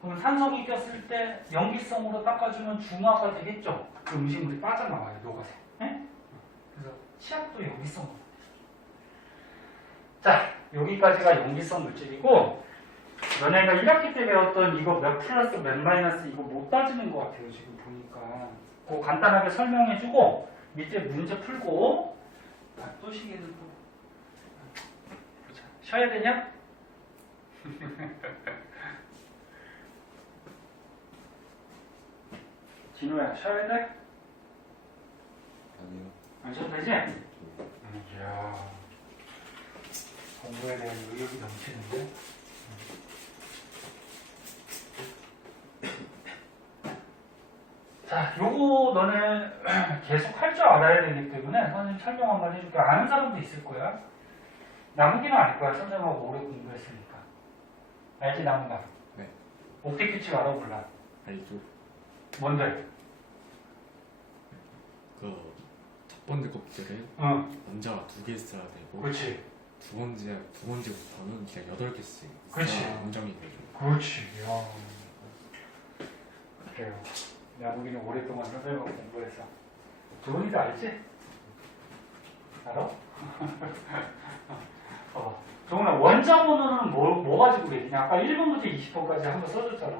그럼 산성이 꼈을 때 염기성으로 닦아주면 중화가 되겠죠? 그 음식물이 빠져나와요, 녹아서. 네? 그래서 치약도 염기성으로. 자, 여기까지가 염기성 물질이고, 너네가 1학기 때 배웠던 이거 몇 플러스 몇 마이너스 이거 못 따지는 것 같아요, 지금 보니까. 그거 간단하게 설명해주고, 밑에 문제 풀고, 또 시계는 또. 보자. 쉬어야 되냐? 진호야, 쉬어야 돼? 아니요. 안 쉬어도 되지? 이야. 공부에 대한 의욕이 넘치는데? 자, 요거 너네 계속 할 줄 알아야 되기 때문에 선생님 설명 한번 해줄게. 아는 사람도 있을 거야. 남은기는 알 거야. 선생님하고 오래 공부했으니까. 알지, 남은가? 네. 옥텟 규칙 알아볼라. 알죠. 뭔데? 그 첫 번째 껍질에 응, 원자가 2개 있어야 되고 그렇지. 두 번째부터는 그냥 8개씩 그치. 인정이 되죠. 그렇지. 야. 그래요. 남은기는 오랫동안 선생님하고 공부해서. 조은이도 알지? 알아? 정훈아, 원자 번호는 뭐 가지고 매기냐? 아까 1번부터 20번까지 한번 써줬잖아.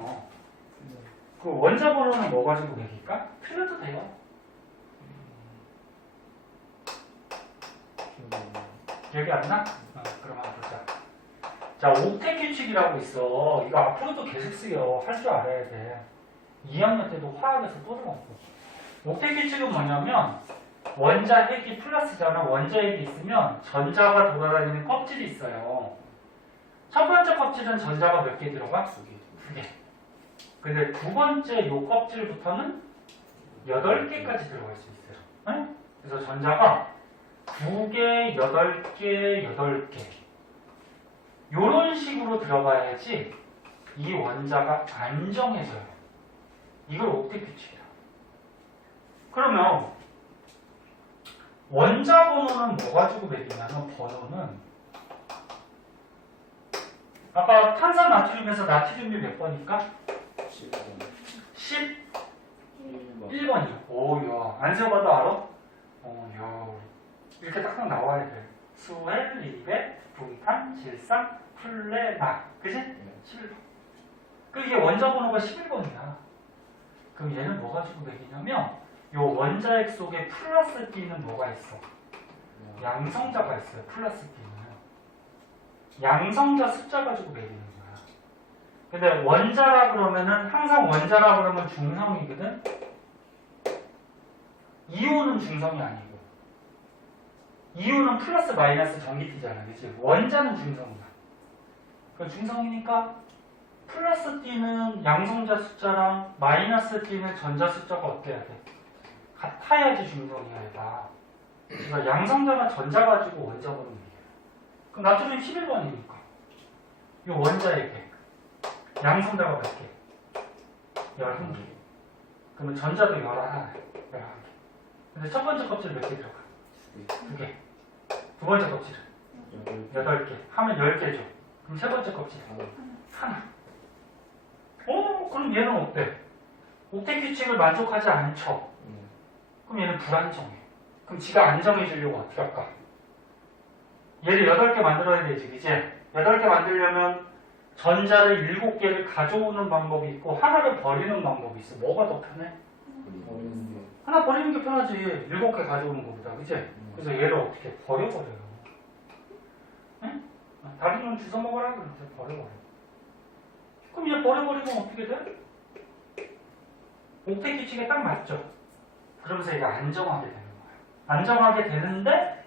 그 원자 번호는 뭐 가지고 매길까? 틀려도 돼요. 기억이 안 나? 그럼 한번 보자. 자, 옥텟 규칙이라고 있어. 이거 앞으로도 계속 쓰여. 할 줄 알아야 돼. 2학년 때도 화학에서 또 들어갔고. 옥텟 규칙은 뭐냐면, 원자 핵이 플러스잖아. 원자 핵이 있으면 전자가 돌아다니는 껍질이 있어요. 첫 번째 껍질은 전자가 몇 개 들어가? 2개. 근데 두 번째 요 껍질부터는 8개까지 들어갈 수 있어요. 네? 그래서 전자가 2개, 8개, 8개. 요런 식으로 들어가야지 이 원자가 안정해져요. 이걸 옥텟 규칙이야. 그러면 원자 번호는 뭐 가지고 매기냐면 번호는 아까 탄산 나트륨에서 나트륨이 몇 번일까? 11번이요. 오야 안 세워봐도 알아? 오야 이렇게 딱딱 나와야 돼. 수헬, 리벳, 붕탄, 질산, 플레나 그지? 11번. 그 이게 원자 번호가 11번이야. 그럼 얘는 뭐 가지고 매기냐면 요 원자핵 속에 플러스 B는 뭐가 있어? 양성자가 있어요. 플러스 B는. 양성자 숫자 가지고 매기는 거야. 근데 원자라 그러면은 항상 원자라 그러면 중성이거든. 이온은 중성이 아니고. 이온은 플러스 마이너스 전기띠잖아. 그치? 원자는 중성이야. 그 중성이니까 플러스 D는 양성자 숫자랑 마이너스 D는 전자 숫자가 어때야 돼? 같아야지 중성이야, 얘가. 그러니까 양성자가 전자 가지고 원자 번호는 이겨요. 그럼 나트륨 11번이니까. 이 원자의 개. 양성자가 몇 개? 11개. 그러면 전자도 11개. 근데 첫 번째 껍질 몇 개 들어가? 2개. 두 번째 껍질은? 8개. 하면 10개죠. 그럼 세 번째 껍질? 하나. 그럼 얘는 어때? 옥텟 규칙을 만족하지 않죠? 그럼 얘는 불안정해. 그럼 지가 안정해지려고 어떻게 할까? 얘를 8개 만들어야 되지, 이제. 8개 만들려면 전자를 7개를 가져오는 방법이 있고 하나를 버리는 방법이 있어. 뭐가 더 편해? 하나 버리는 게 편하지. 7개 가져오는 것보다, 그치? 그래서 얘를 어떻게 버려버려요. 응? 다른 놈 주워 먹어라 그러면 버려버려. 그럼 얘 버려버리면 어떻게 돼? 옥텟 규칙에 딱 맞죠? 그러면서 얘가 안정하게 되는 거예요. 안정하게 되는데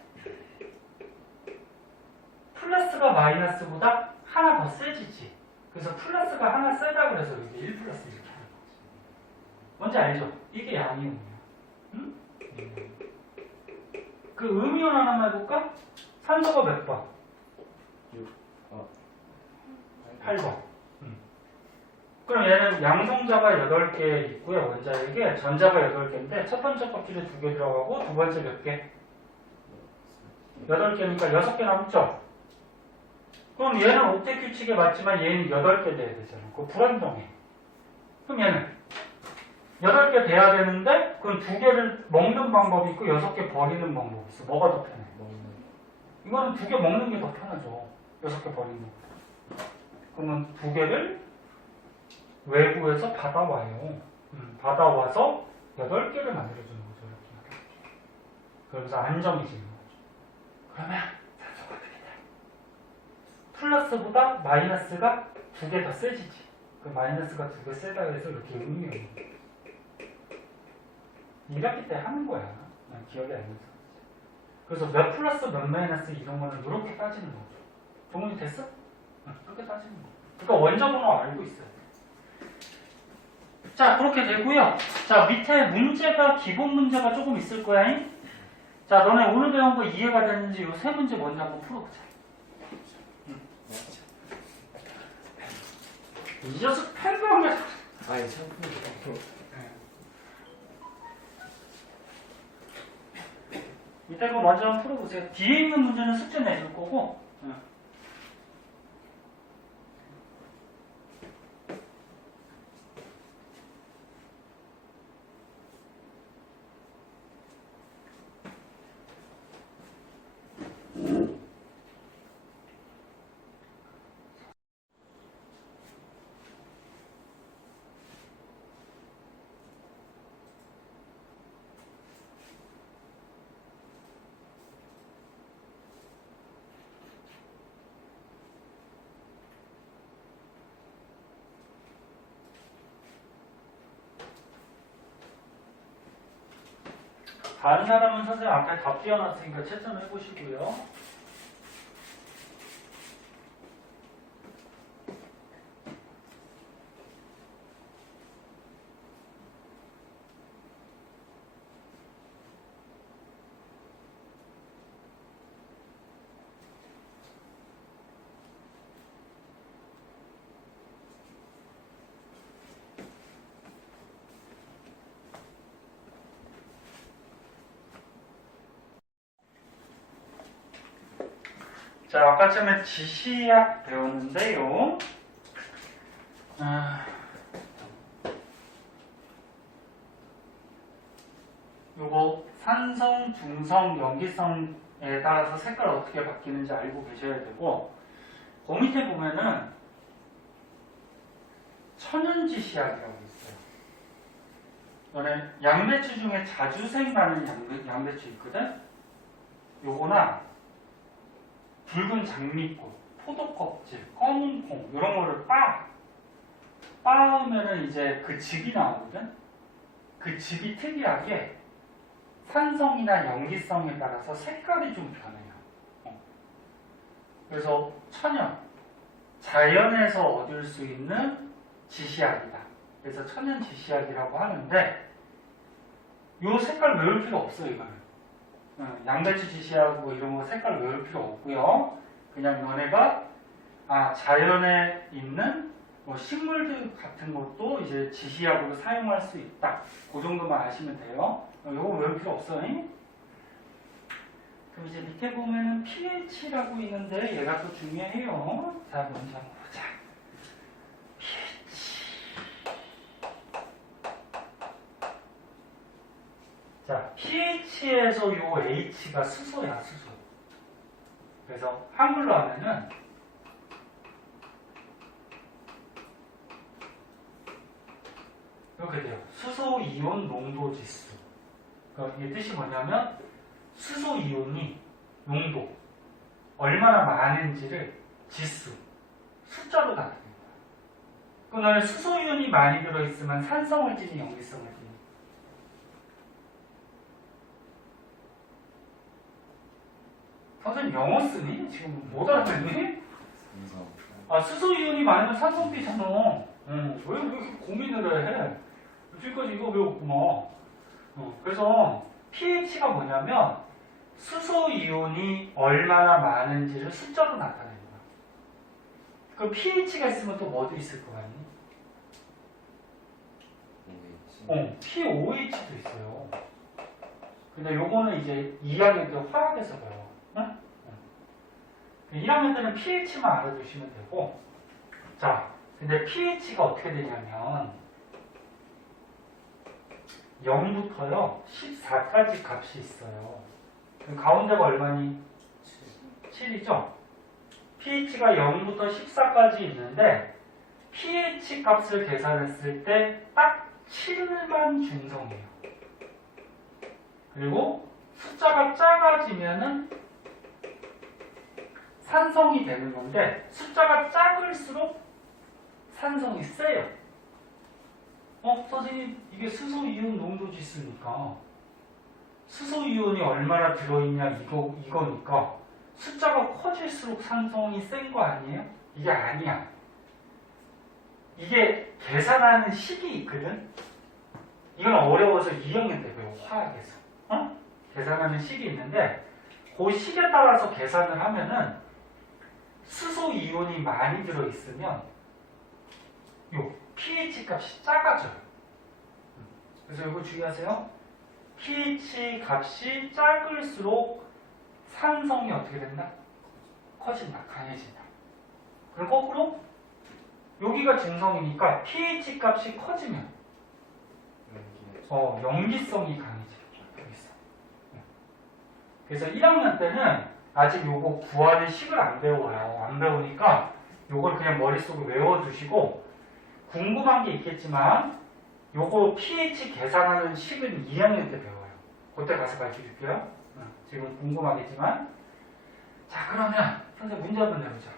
플러스가 마이너스보다 하나 더 세지지. 그래서 플러스가 하나 세다 그래서 여기 1 플러스 이렇게 하는 거지. 뭔지 알죠? 이게 양이온이야. 응? 그 음이온 하나만 해볼까? 산소가 몇 번? 8번. 그럼 얘는 양성자가 8개 있고요. 원자에게 전자가 8개인데 첫 번째 껍질에 2개 들어가고 두 번째 몇 개? 8개니까 6개 남죠? 그럼 얘는 옥텟 규칙에 맞지만 얘는 8개 돼야 되잖아. 그거 불안정해. 그럼 얘는 8개 돼야 되는데 그럼 2개를 먹는 방법이 있고 6개 버리는 방법이 있어. 뭐가 더 편해? 이거는 2개 먹는 게 더 편하죠. 6개 버리는 거. 그러면 2개를 외부에서 받아와요. 받아와서 8개를 만들어주는 거죠. 이렇게. 그러면서 안정이 지는 거죠. 그러면 산소가 어떻게 돼? 플러스보다 마이너스가 2개 더 세지지. 그 마이너스가 2개 세다 해서 이렇게 의미가 있는 거예요. 이렇게 때 하는 거야. 기억이 안 나서. 그래서 몇 플러스 몇 마이너스 이런 거는 이렇게 따지는 거죠. 정리 됐어? 이렇게 따지는 거. 그러니까 원자번호 알고 있어요. 자, 그렇게 되고요. 자, 밑에 문제가 기본 문제가 조금 있을 거야. 자, 너네 오늘 배운 거 이해가 됐는지 이 3문제 먼저 한번 풀어보자. 이 녀석 펜도 한 개. 아니 샴푸. 밑에 거 먼저 한번 풀어보세요. 뒤에 있는 문제는 숙제 내줄 거고. 다른 사람은 선생님 앞에 다 띄워놨으니까 채점해 보시고요. 자, 아까 전에 지시약 배웠는데요. 요거 산성, 중성, 염기성에 따라서 색깔 어떻게 바뀌는지 알고 계셔야 되고, 그 밑에 보면은 천연지시약이라고 있어요. 이번에 양배추 중에 자주색 나는 양배추 있거든? 요거나 붉은 장미꽃, 포도껍질, 검은 콩 이런 거를 빻으면은 이제 그 즙이 나오거든. 그 즙이 특이하게 산성이나 염기성에 따라서 색깔이 좀 변해요. 그래서 천연, 자연에서 얻을 수 있는 지시약이다. 그래서 천연 지시약이라고 하는데 요 색깔 외울 필요 없어요, 이거는. 양배추 지시하고 이런 거 색깔 외울 필요 없고요. 그냥 너네가 자연에 있는 뭐 식물들 같은 것도 이제 지시약으로 사용할 수 있다. 그 정도만 아시면 돼요. 이거 외울 필요 없어요. 그럼 이제 밑에 보면은 pH라고 있는데 얘가 또 중요해요. 자, 먼저 한번 보자. pH. 자, pH에서 요 H가 수소야, 수소. 그래서 한글로 하면은 이렇게 돼요. 수소 이온 농도 지수. 그러니까 이게 뜻이 뭐냐면 수소 이온이 농도 얼마나 많은지를 지수, 숫자로 나타내는 거야. 그럼 너는 수소 이온이 많이 들어있으면 산성을 띠니 염기성을 띠니? 선생님 영어 쓰니? 지금 못 알아듣니? 아, 수소 이온이 많으면 산성 띠잖아. 왜 이렇게 고민을 해? 지금까지 이거 배웠구만. 그래서 pH가 뭐냐면 수소 이온이 얼마나 많은지를 숫자로 나타내는 거야. 그 pH가 있으면 또 뭐도 있을 거 같니? pOH도 있어요. 근데 요거는 이제 2학년 때 화학에서 배워. 응? 1학년 때는 pH만 알아두시면 되고, 자, 근데 pH가 어떻게 되냐면 0부터요 14까지 값이 있어요. 가운데가 얼마니? 7이죠? pH가 0부터 14까지 있는데 pH 값을 계산했을 때 딱 7만 중성이에요. 그리고 숫자가 작아지면은 산성이 되는 건데 숫자가 작을수록 산성이 세요. 선생님 이게 수소이온 농도 지수니까 수소이온이 얼마나 들어있냐 이거니까 숫자가 커질수록 산성이 센 거 아니에요? 이게 아니야. 이게 계산하는 식이 있거든. 이건 어려워서 2학년 때 배워 화학에서. 계산하는 식이 있는데 그 식에 따라서 계산을 하면은 수소이온이 많이 들어있으면 요 pH 값이 작아져요. 그래서 이거 주의하세요. pH 값이 작을수록 산성이 어떻게 된다? 커진다. 강해진다. 그럼 거꾸로 여기가 중성이니까 pH 값이 커지면 염기성이 강해져요. 염기성. 그래서 1학년 때는 아직 요거 구하는 식을 안 배워요. 안 배우니까 요걸 그냥 머릿속에 외워두시고 궁금한 게 있겠지만 요거 pH 계산하는 식은 2학년 때 배워요. 그때 가서 가르쳐줄게요. 지금 궁금하겠지만 자 그러면 선생님 문제 한번 내보자.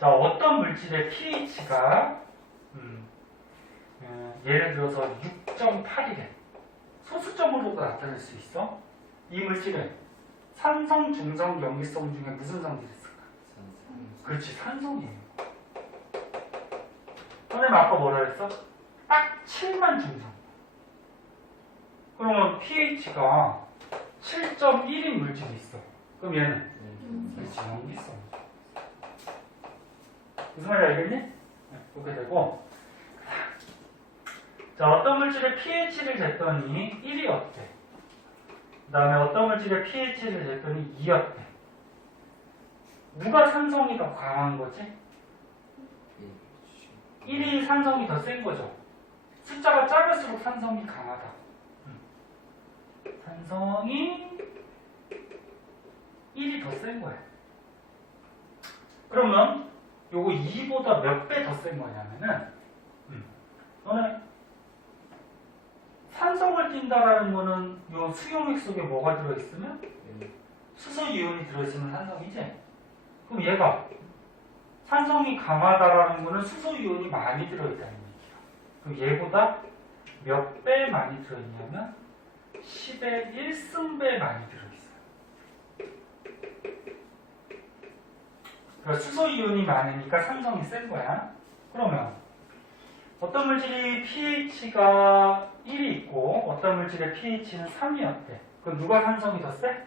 자 어떤 물질의 pH가 예를 들어서 6.8이래. 소수점으로도 나타낼 수 있어. 이 물질은 산성, 중성, 염기성 중에 무슨 성질이 있을까? 그렇지 산성이에요. 선생님 아까 뭐라 그랬어? 딱 7만 중성. 그러면 pH가 7.1인 물질이 있어. 그럼 얘는? 그렇지 염기성. 무슨 말인지 알겠니? 네, 그렇게 되고 자 어떤 물질의 pH를 쟀더니 1이 어때? 그 다음에 어떤 물질의 pH를 쟀더니 2였대. 누가 산성이 더 강한 거지? 1이 산성이 더 센 거죠. 숫자가 작을수록 산성이 강하다. 산성이 1이 더 센 거야. 그러면 요거 2보다 몇 배 더 센 거냐면은 너는 산성을 띈다라는 거는 요 수용액 속에 뭐가 들어있으면? 수소이온이 들어있으면 산성이지? 그럼 얘가 산성이 강하다라는 거는 수소이온이 많이 들어있다는 얘기야. 그럼 얘보다 몇 배 많이 들어있냐면 10의 1승배 많이 들어있어요. 그러니까 수소이온이 많으니까 산성이 센 거야. 그러면 어떤 물질이 pH가 1이 있고 어떤 물질의 pH는 3이었대. 그럼 누가 산성이 더 세?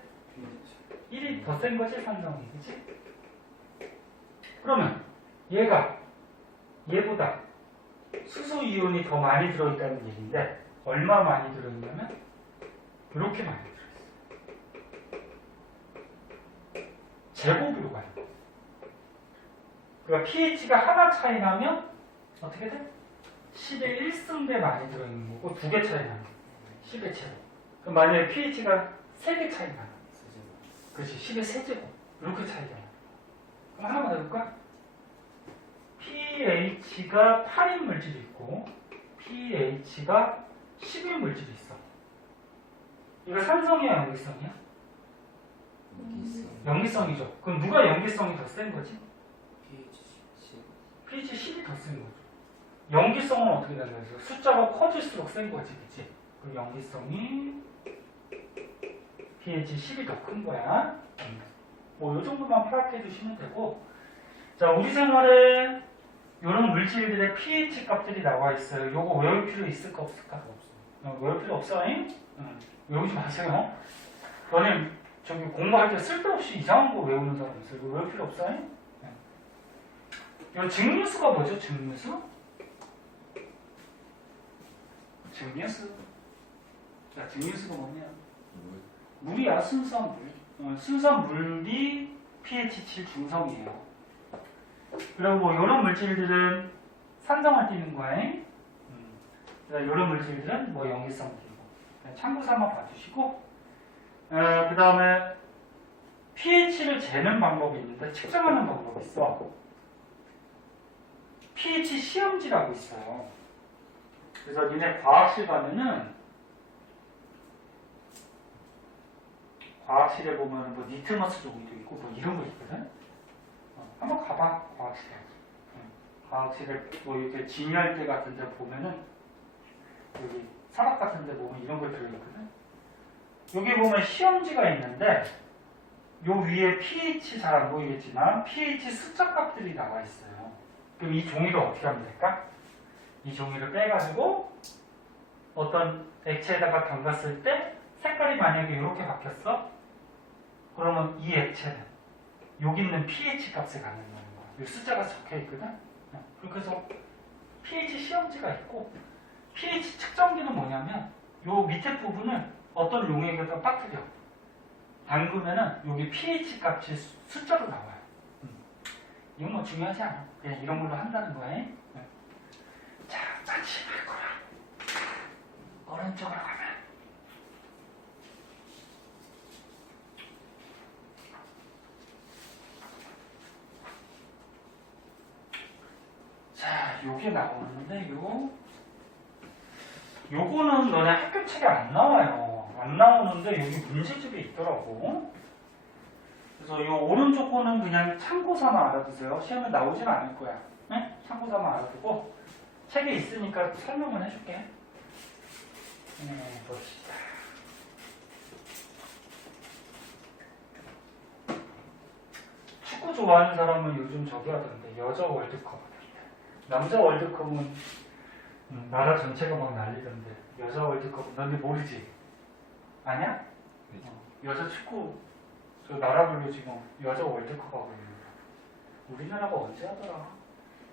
1이 더 센 거지 산성이. 그치? 그러면 얘보다 수소이온이 더 많이 들어있다는 얘기인데 얼마 많이 들어있냐면 이렇게 많이 들어있어요. 제곱으로 가요. 그러니까 pH가 하나 차이 나면 어떻게 돼? 10의 1승배 많이 들어있는 거고 2개 차이 나면 10의 제곱. 그럼 만약에 pH가 3개 차이 나면 그렇지 10의 세제곱 이렇게 차이가 나요. 그럼 하나만 더 해볼까? pH가 8인 물질이 있고 pH가 10인 물질이 있어. 이거 산성이야, 연기성이야? 연기성이죠. 그럼 누가 연기성이 더 센 거지? pH 10이 더 센 거죠. 연기성은 어떻게 되는 거죠? 숫자가 커질수록 센 거지, 그치? 그럼 연기성이 pH 10이 더 큰 거야. 뭐, 요 정도만 파악해 주시면 되고. 자, 우리 생활에 이런 물질들의 pH 값들이 나와 있어요. 요거 외울 필요 있을까, 없을까? 외울 필요 없어잉? 외우지 마세요. 너네 저기 공부할 때 쓸데없이 이상한 거 외우는 사람 있어요. 이거 외울 필요 없어잉? 이 증류수가 뭐죠? 증류수? 증류수. 자, 증류수가 뭐냐? 물이야, 순수한 물. 순수한 물이 pH 7 중성이에요. 그리고 뭐 이런 물질들은 산성을 띠는 거에, 이런 물질들은 뭐 연기성 띠고. 참고 삼아 봐주시고, 그 다음에 pH를 재는 방법이 있는데 측정하는 방법이 있어. pH 시험지라고 있어요. 그래서 니네 과학실 가면은 과학실에 보면 뭐 니트머스 종이도 있고 뭐 이런 거 있거든. 한번 가봐 과학실에. 과학실에 뭐 이렇게 진열대 같은 데 보면은 여기 사각 같은 데 보면 이런 거 들어있거든. 여기 보면 시험지가 있는데 요 위에 pH 잘 안 보이겠지만 pH 숫자 값들이 나와 있어요. 그럼 이 종이를 어떻게 하면 될까? 이 종이를 빼가지고 어떤 액체에다가 담갔을 때 색깔이 만약에 이렇게 바뀌었어? 그러면 이 액체는 여기 있는 pH 값에 가는 거야. 이 숫자가 적혀 있거든? 그래서 pH 시험지가 있고 pH 측정기는 뭐냐면 요 밑에 부분을 어떤 용액에다 빠뜨려 담그면은 여기 pH 값이 숫자로 나와요. 이건 뭐 중요하지 않아. 그냥 이런 걸로 한다는 거예요. 자, 마치 할 거라. 오른쪽으로 가면. 자, 요게 나오는데, 요거는 너네 학교 책에 안 나와요. 안 나오는데, 여기 문제집에 있더라고. 그래서 이 오른쪽 거는 그냥 참고 삼아 알아두세요. 시험에 나오진 않을 거야. 네? 참고 삼아 알아두고 책에 있으니까 설명을 해줄게. 봅시다. 축구 좋아하는 사람은 요즘 저기 하던데 여자 월드컵 하던데. 남자 월드컵은 나라 전체가 막 난리던데 여자 월드컵은 너네 모르지? 아냐? 여자 축구 저 나라별로 지금 여자 월드컵 하고 있는 거야. 우리나라가 언제 하더라?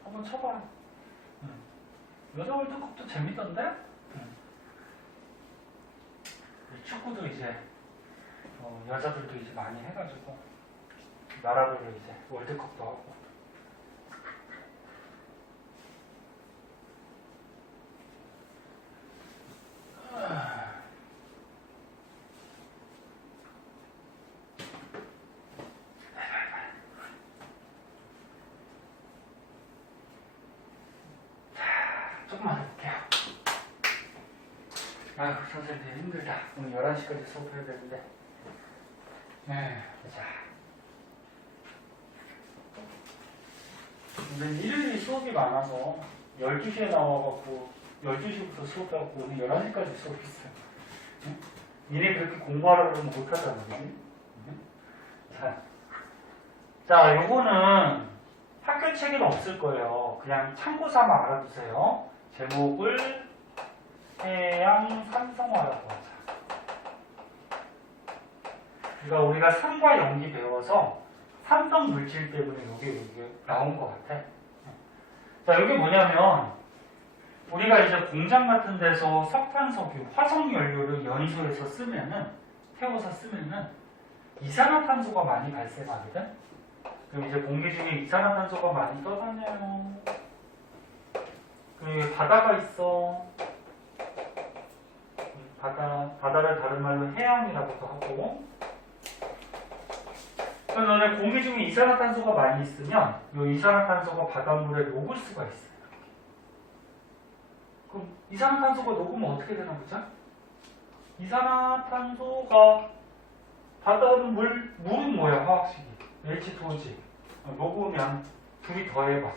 한번 쳐봐. 여자 월드컵도 재밌던데? 축구도 이제 여자들도 이제 많이 해가지고 나라별로 이제 월드컵도 하고. 조금만 해볼게요. 아휴, 선생님 되게 힘들다. 오늘 11시까지 수업해야 되는데. 네, 보자. 근데 일요일이 수업이 많아서 12시에 나와갖고 12시부터 수업해갖고 오늘 11시까지 수업했어요. 응? 니네 그렇게 공부하라고 그러면 못하잖아, 그지? 자, 요거는 학교 책에는 없을 거예요. 그냥 참고 삼아 알아두세요. 제목을 해양 산성화라고 하자. 그러니까 우리가 산과 연기 배워서 산성 물질 때문에 여기 나온 것 같아. 자, 여기 뭐냐면 우리가 이제 공장 같은 데서 석탄석유, 화석연료를 연소해서 쓰면은 태워서 쓰면은 이산화탄소가 많이 발생하거든. 그럼 이제 공기 중에 이산화탄소가 많이 떠다녀요. 그리고 바다가 있어. 바다를 다른 말로 해양이라고도 하고. 그럼 너네 공기 중에 이산화탄소가 많이 있으면 이 이산화탄소가 바닷물에 녹을 수가 있어요. 그럼 이산화탄소가 녹으면 어떻게 되나 보자? 이산화탄소가 받아오는 물은 뭐야? 화학식이 H2O지. 녹으면 둘이 더해봐.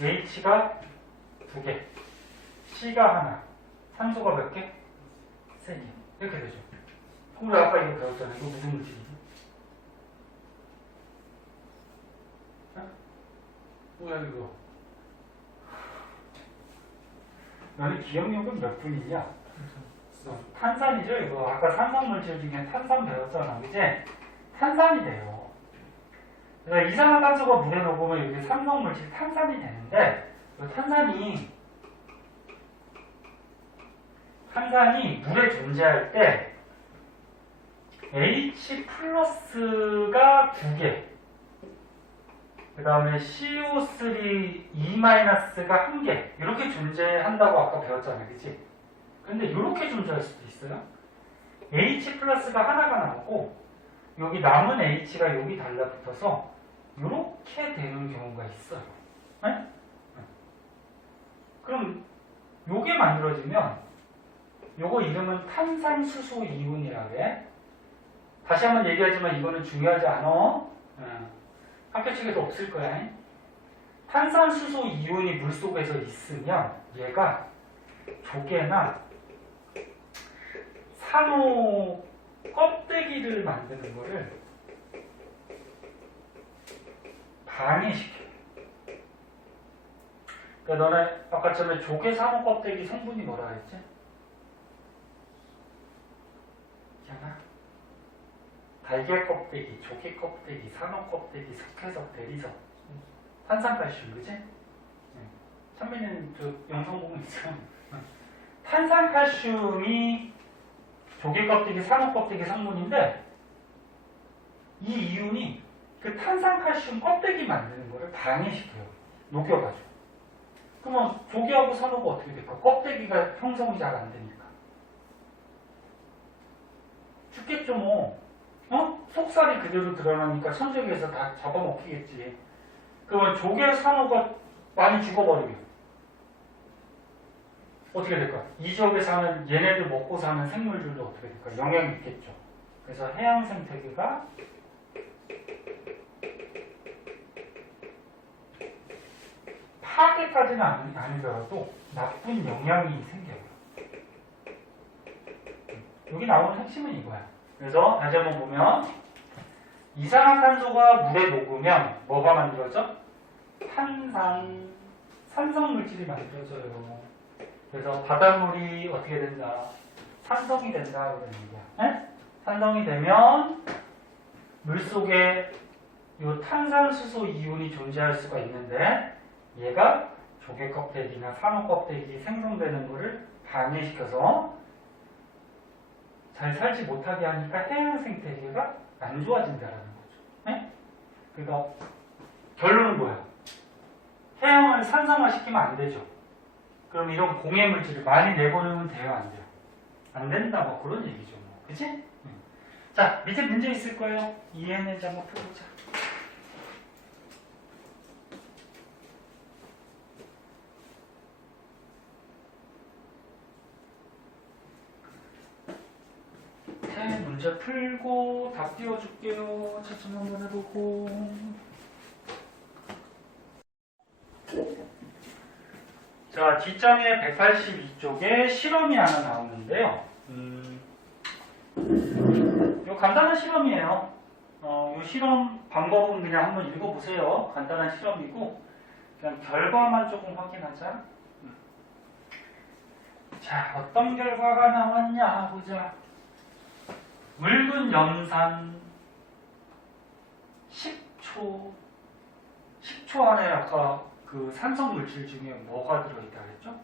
H가 2개, C가 하나, 산소가 몇 개? 3개. 이렇게 되죠. 그럼 우리 아까 이거 배웠잖아요. 이거 무슨 물질이지? 뭐야 이거? 너는 기억력은 몇 분이냐? 탄산이죠 이거. 아까 산성물질 중에 탄산 배웠잖아. 이제 탄산이 돼요. 그래서 이산화탄소가 물에 녹으면 이게 산성물질 탄산이 되는데 이 탄산이 물에 존재할 때 H 플러스가 2개, 그 다음에 CO3 E-가 1개 이렇게 존재한다고 아까 배웠잖아요. 그치? 근데 이렇게 존재할 수도 있어요. H 플러스가 하나가 나오고 여기 남은 H가 여기 달라붙어서 이렇게 되는 경우가 있어요. 네? 그럼 요게 만들어지면 요거 이름은 탄산수소 이온이라고 해. 다시 한번 얘기하지만 이거는 중요하지 않아. 학교 측에서 없을 거야. 탄산수소 이온이 물속에서 있으면 얘가 조개나 산호 껍데기를 만드는 거를 방해시켜요. 그러니까 너네 아까 전에 조개 산호 껍데기 성분이 뭐라 그랬지? 있잖아. 달걀 껍데기, 조개 껍데기, 산호 껍데기, 석회석, 대리석, 탄산칼슘, 그지? 찬민이는 저 영상 보고 있어요. 탄산칼슘이 조개 껍데기, 산호 껍데기 성분인데 이 이온이 그 탄산칼슘 껍데기 만드는 거를 방해시켜요. 녹여가지고. 그러면 조개하고 산호가 어떻게 될까? 껍데기가 형성이 잘 안 되니까. 죽겠죠 뭐. 속살이 그대로 드러나니까 천적에서 다 잡아먹히겠지. 그러면 조개 산호가 많이 죽어버리면 어떻게 될까? 이 지역에 사는 얘네들 먹고 사는 생물들도 어떻게 될까? 영향이 있겠죠. 그래서 해양 생태계가 파괴까지는 아니더라도 나쁜 영향이 생겨요. 여기 나오는 핵심은 이거야. 그래서 다시 한번 보면 이산화탄소가 물에 녹으면 뭐가 만들어져? 산성물질이 만들어져요. 그래서 바닷물이 어떻게 된다? 산성이 된다 그런 얘기야. 네? 산성이 되면 물속에 이 탄산수소 이온이 존재할 수가 있는데 얘가 조개 껍데기나 산호 껍데기 생성되는 거를 방해시켜서 잘 살지 못하게 하니까 해양 생태계가 안 좋아진다라는 거죠. 네? 그러니까 결론은 뭐야? 해양을 산성화시키면 안 되죠. 그럼 이런 공해 물질을 많이 내보내면 돼요, 안 돼요? 안 된다, 뭐 그런 얘기죠, 뭐. 그치? 자, 밑에 문제 있을 거예요. 이해했는지 한번 풀어보자. 문제 풀고 답 띄워줄게요. 채점 한번 해보고. 자, 뒷장에 182쪽에 실험이 하나 나오는데요. 요 간단한 실험이에요. 요 실험 방법은 그냥 한번 읽어보세요. 간단한 실험이고 그냥 결과만 조금 확인하자. 자, 어떤 결과가 나왔냐 보자. 묽은 염산 10초 안에 아까 그 산성 물질 중에 뭐가 들어있다 그랬죠?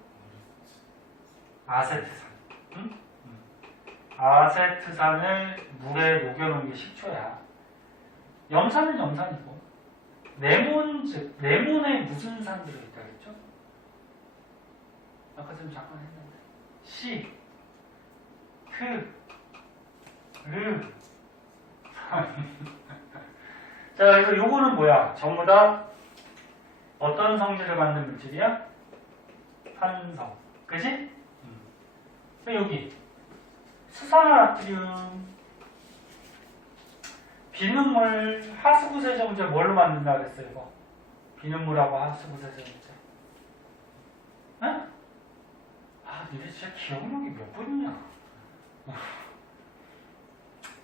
아세트산. 응? 아세트산을 물에 녹여놓은 게 10초야. 염산은 염산이고 레몬에 무슨 산 들어있다 그랬죠? 아까 좀 잠깐 했는데 시, 크, 르. 자, 그래서 요거는 뭐야? 전부 다 어떤 성질을 갖는 물질이야? 산성. 그지? 여기 수산화나트륨 비눗물 하수구 세정제 뭘로 만든다 그랬어요 이거? 비눗물하고 하수구 세정제. 응? 아 니네 진짜 기억력이 몇 번이냐?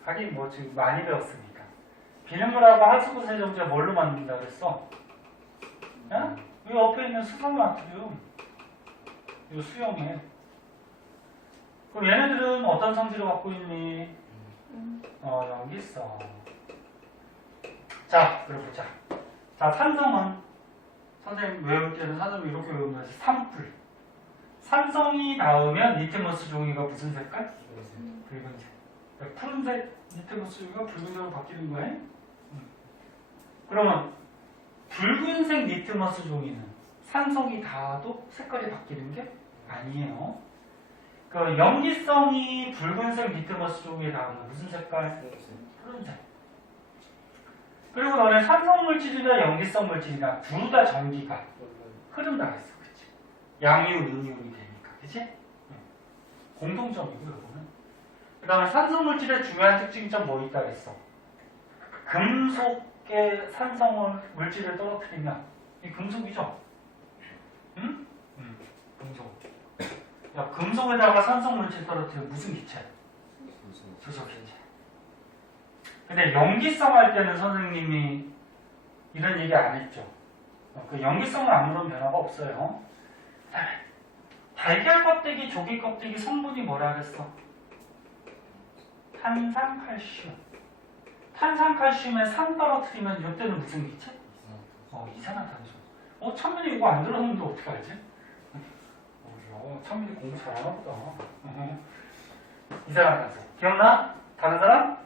하긴 뭐 지금 많이 배웠으니까. 비눗물하고 하수구 세정제 뭘로 만든다 그랬어? 응? 이 옆에 있는 수산화나트륨 이거 수용해. 그럼 얘네들은 어떤 성질을 갖고 있니? 염기성. 자, 그럼 보자. 자, 산성은 선생님 외울 때는 산성을 이렇게 외우면 산불. 산성이 닿으면 리트머스 종이가 무슨 색깔? 붉은색. 그러니까 푸른색 리트머스 종이가 붉은색으로 바뀌는 거예요? 그러면 붉은색 리트머스 종이는 산성이 닿아도 색깔이 바뀌는 게 아니에요. 그 염기성이 붉은색 리트머스 종이에 닿으면 무슨 색깔? 푸른색. 그리고 너네 산성 물질이나 염기성 물질이나 둘 다 전기가 흐른다 했어, 그치? 양이온, 음이온이 되니까, 그치? 공통점이고 이거는. 그 다음에 산성 물질의 중요한 특징점 뭐 있다 그랬어? 금속의 산성 물질을 떨어뜨리면 이 금속이죠? 응? 금속. 야, 금속에다가 산성 물질 떨어뜨리면 무슨 기체? 수소 기체. 근데 염기성 할 때는 선생님이 이런 얘기 안 했죠. 그 염기성은 아무런 변화가 없어요. 달걀 껍데기, 조개 껍데기 성분이 뭐라 그랬어? 탄산칼슘. 탄산칼슘에 산 떨어뜨리면 이때는 무슨 기체? 이산화탄소. 찬민이 이거 안 들었는데 어떻게 알지? 찬민이 공부 잘하나 보다. 이산화탄소. 기억나? 다른 사람?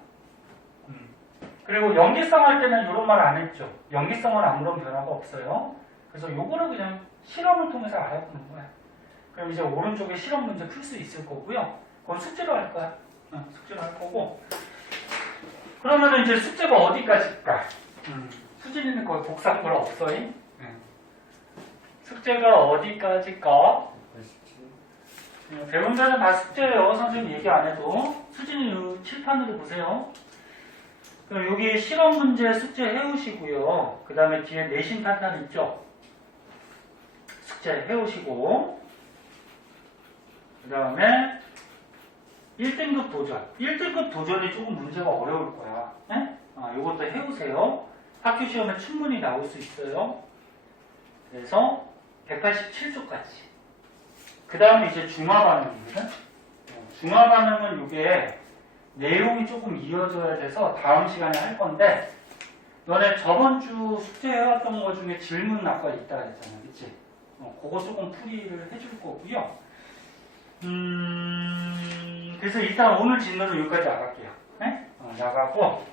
그리고 염기성 할 때는 이런 말 안 했죠. 염기성은 아무런 변화가 없어요. 그래서 요거를 그냥 실험을 통해서 알아보는 거야. 그럼 이제 오른쪽에 실험 문제 풀 수 있을 거고요. 그건 숙제로 할 거야. 숙제로 할 거고. 그러면은 이제 숙제가 어디까지일까? 수진이는 거의 복사한 걸 없어잉? 숙제가 어디까지일까? 배운 데는 다 숙제예요. 선생님 얘기 안 해도. 수진이 이 칠판으로 보세요. 그럼 여기 실험 문제 숙제 해오시고요. 그 다음에 뒤에 내신 탄탄 있죠? 숙제 해오시고, 그 다음에 1등급 도전. 1등급 도전이 조금 문제가 어려울 거야. 네? 이것도 해오세요. 학교 시험에 충분히 나올 수 있어요. 그래서 187조까지. 그 다음에 이제 중화 반응입니다. 중화 반응은 이게 내용이 조금 이어져야 돼서 다음 시간에 할 건데, 너네 저번 주 숙제해왔던 것 중에 질문 아까 있다 했잖아, 그치? 그거 조금 풀이를 해줄 거고요. 그래서 일단 오늘 진도는 여기까지 나갈게요. 네? 나가고,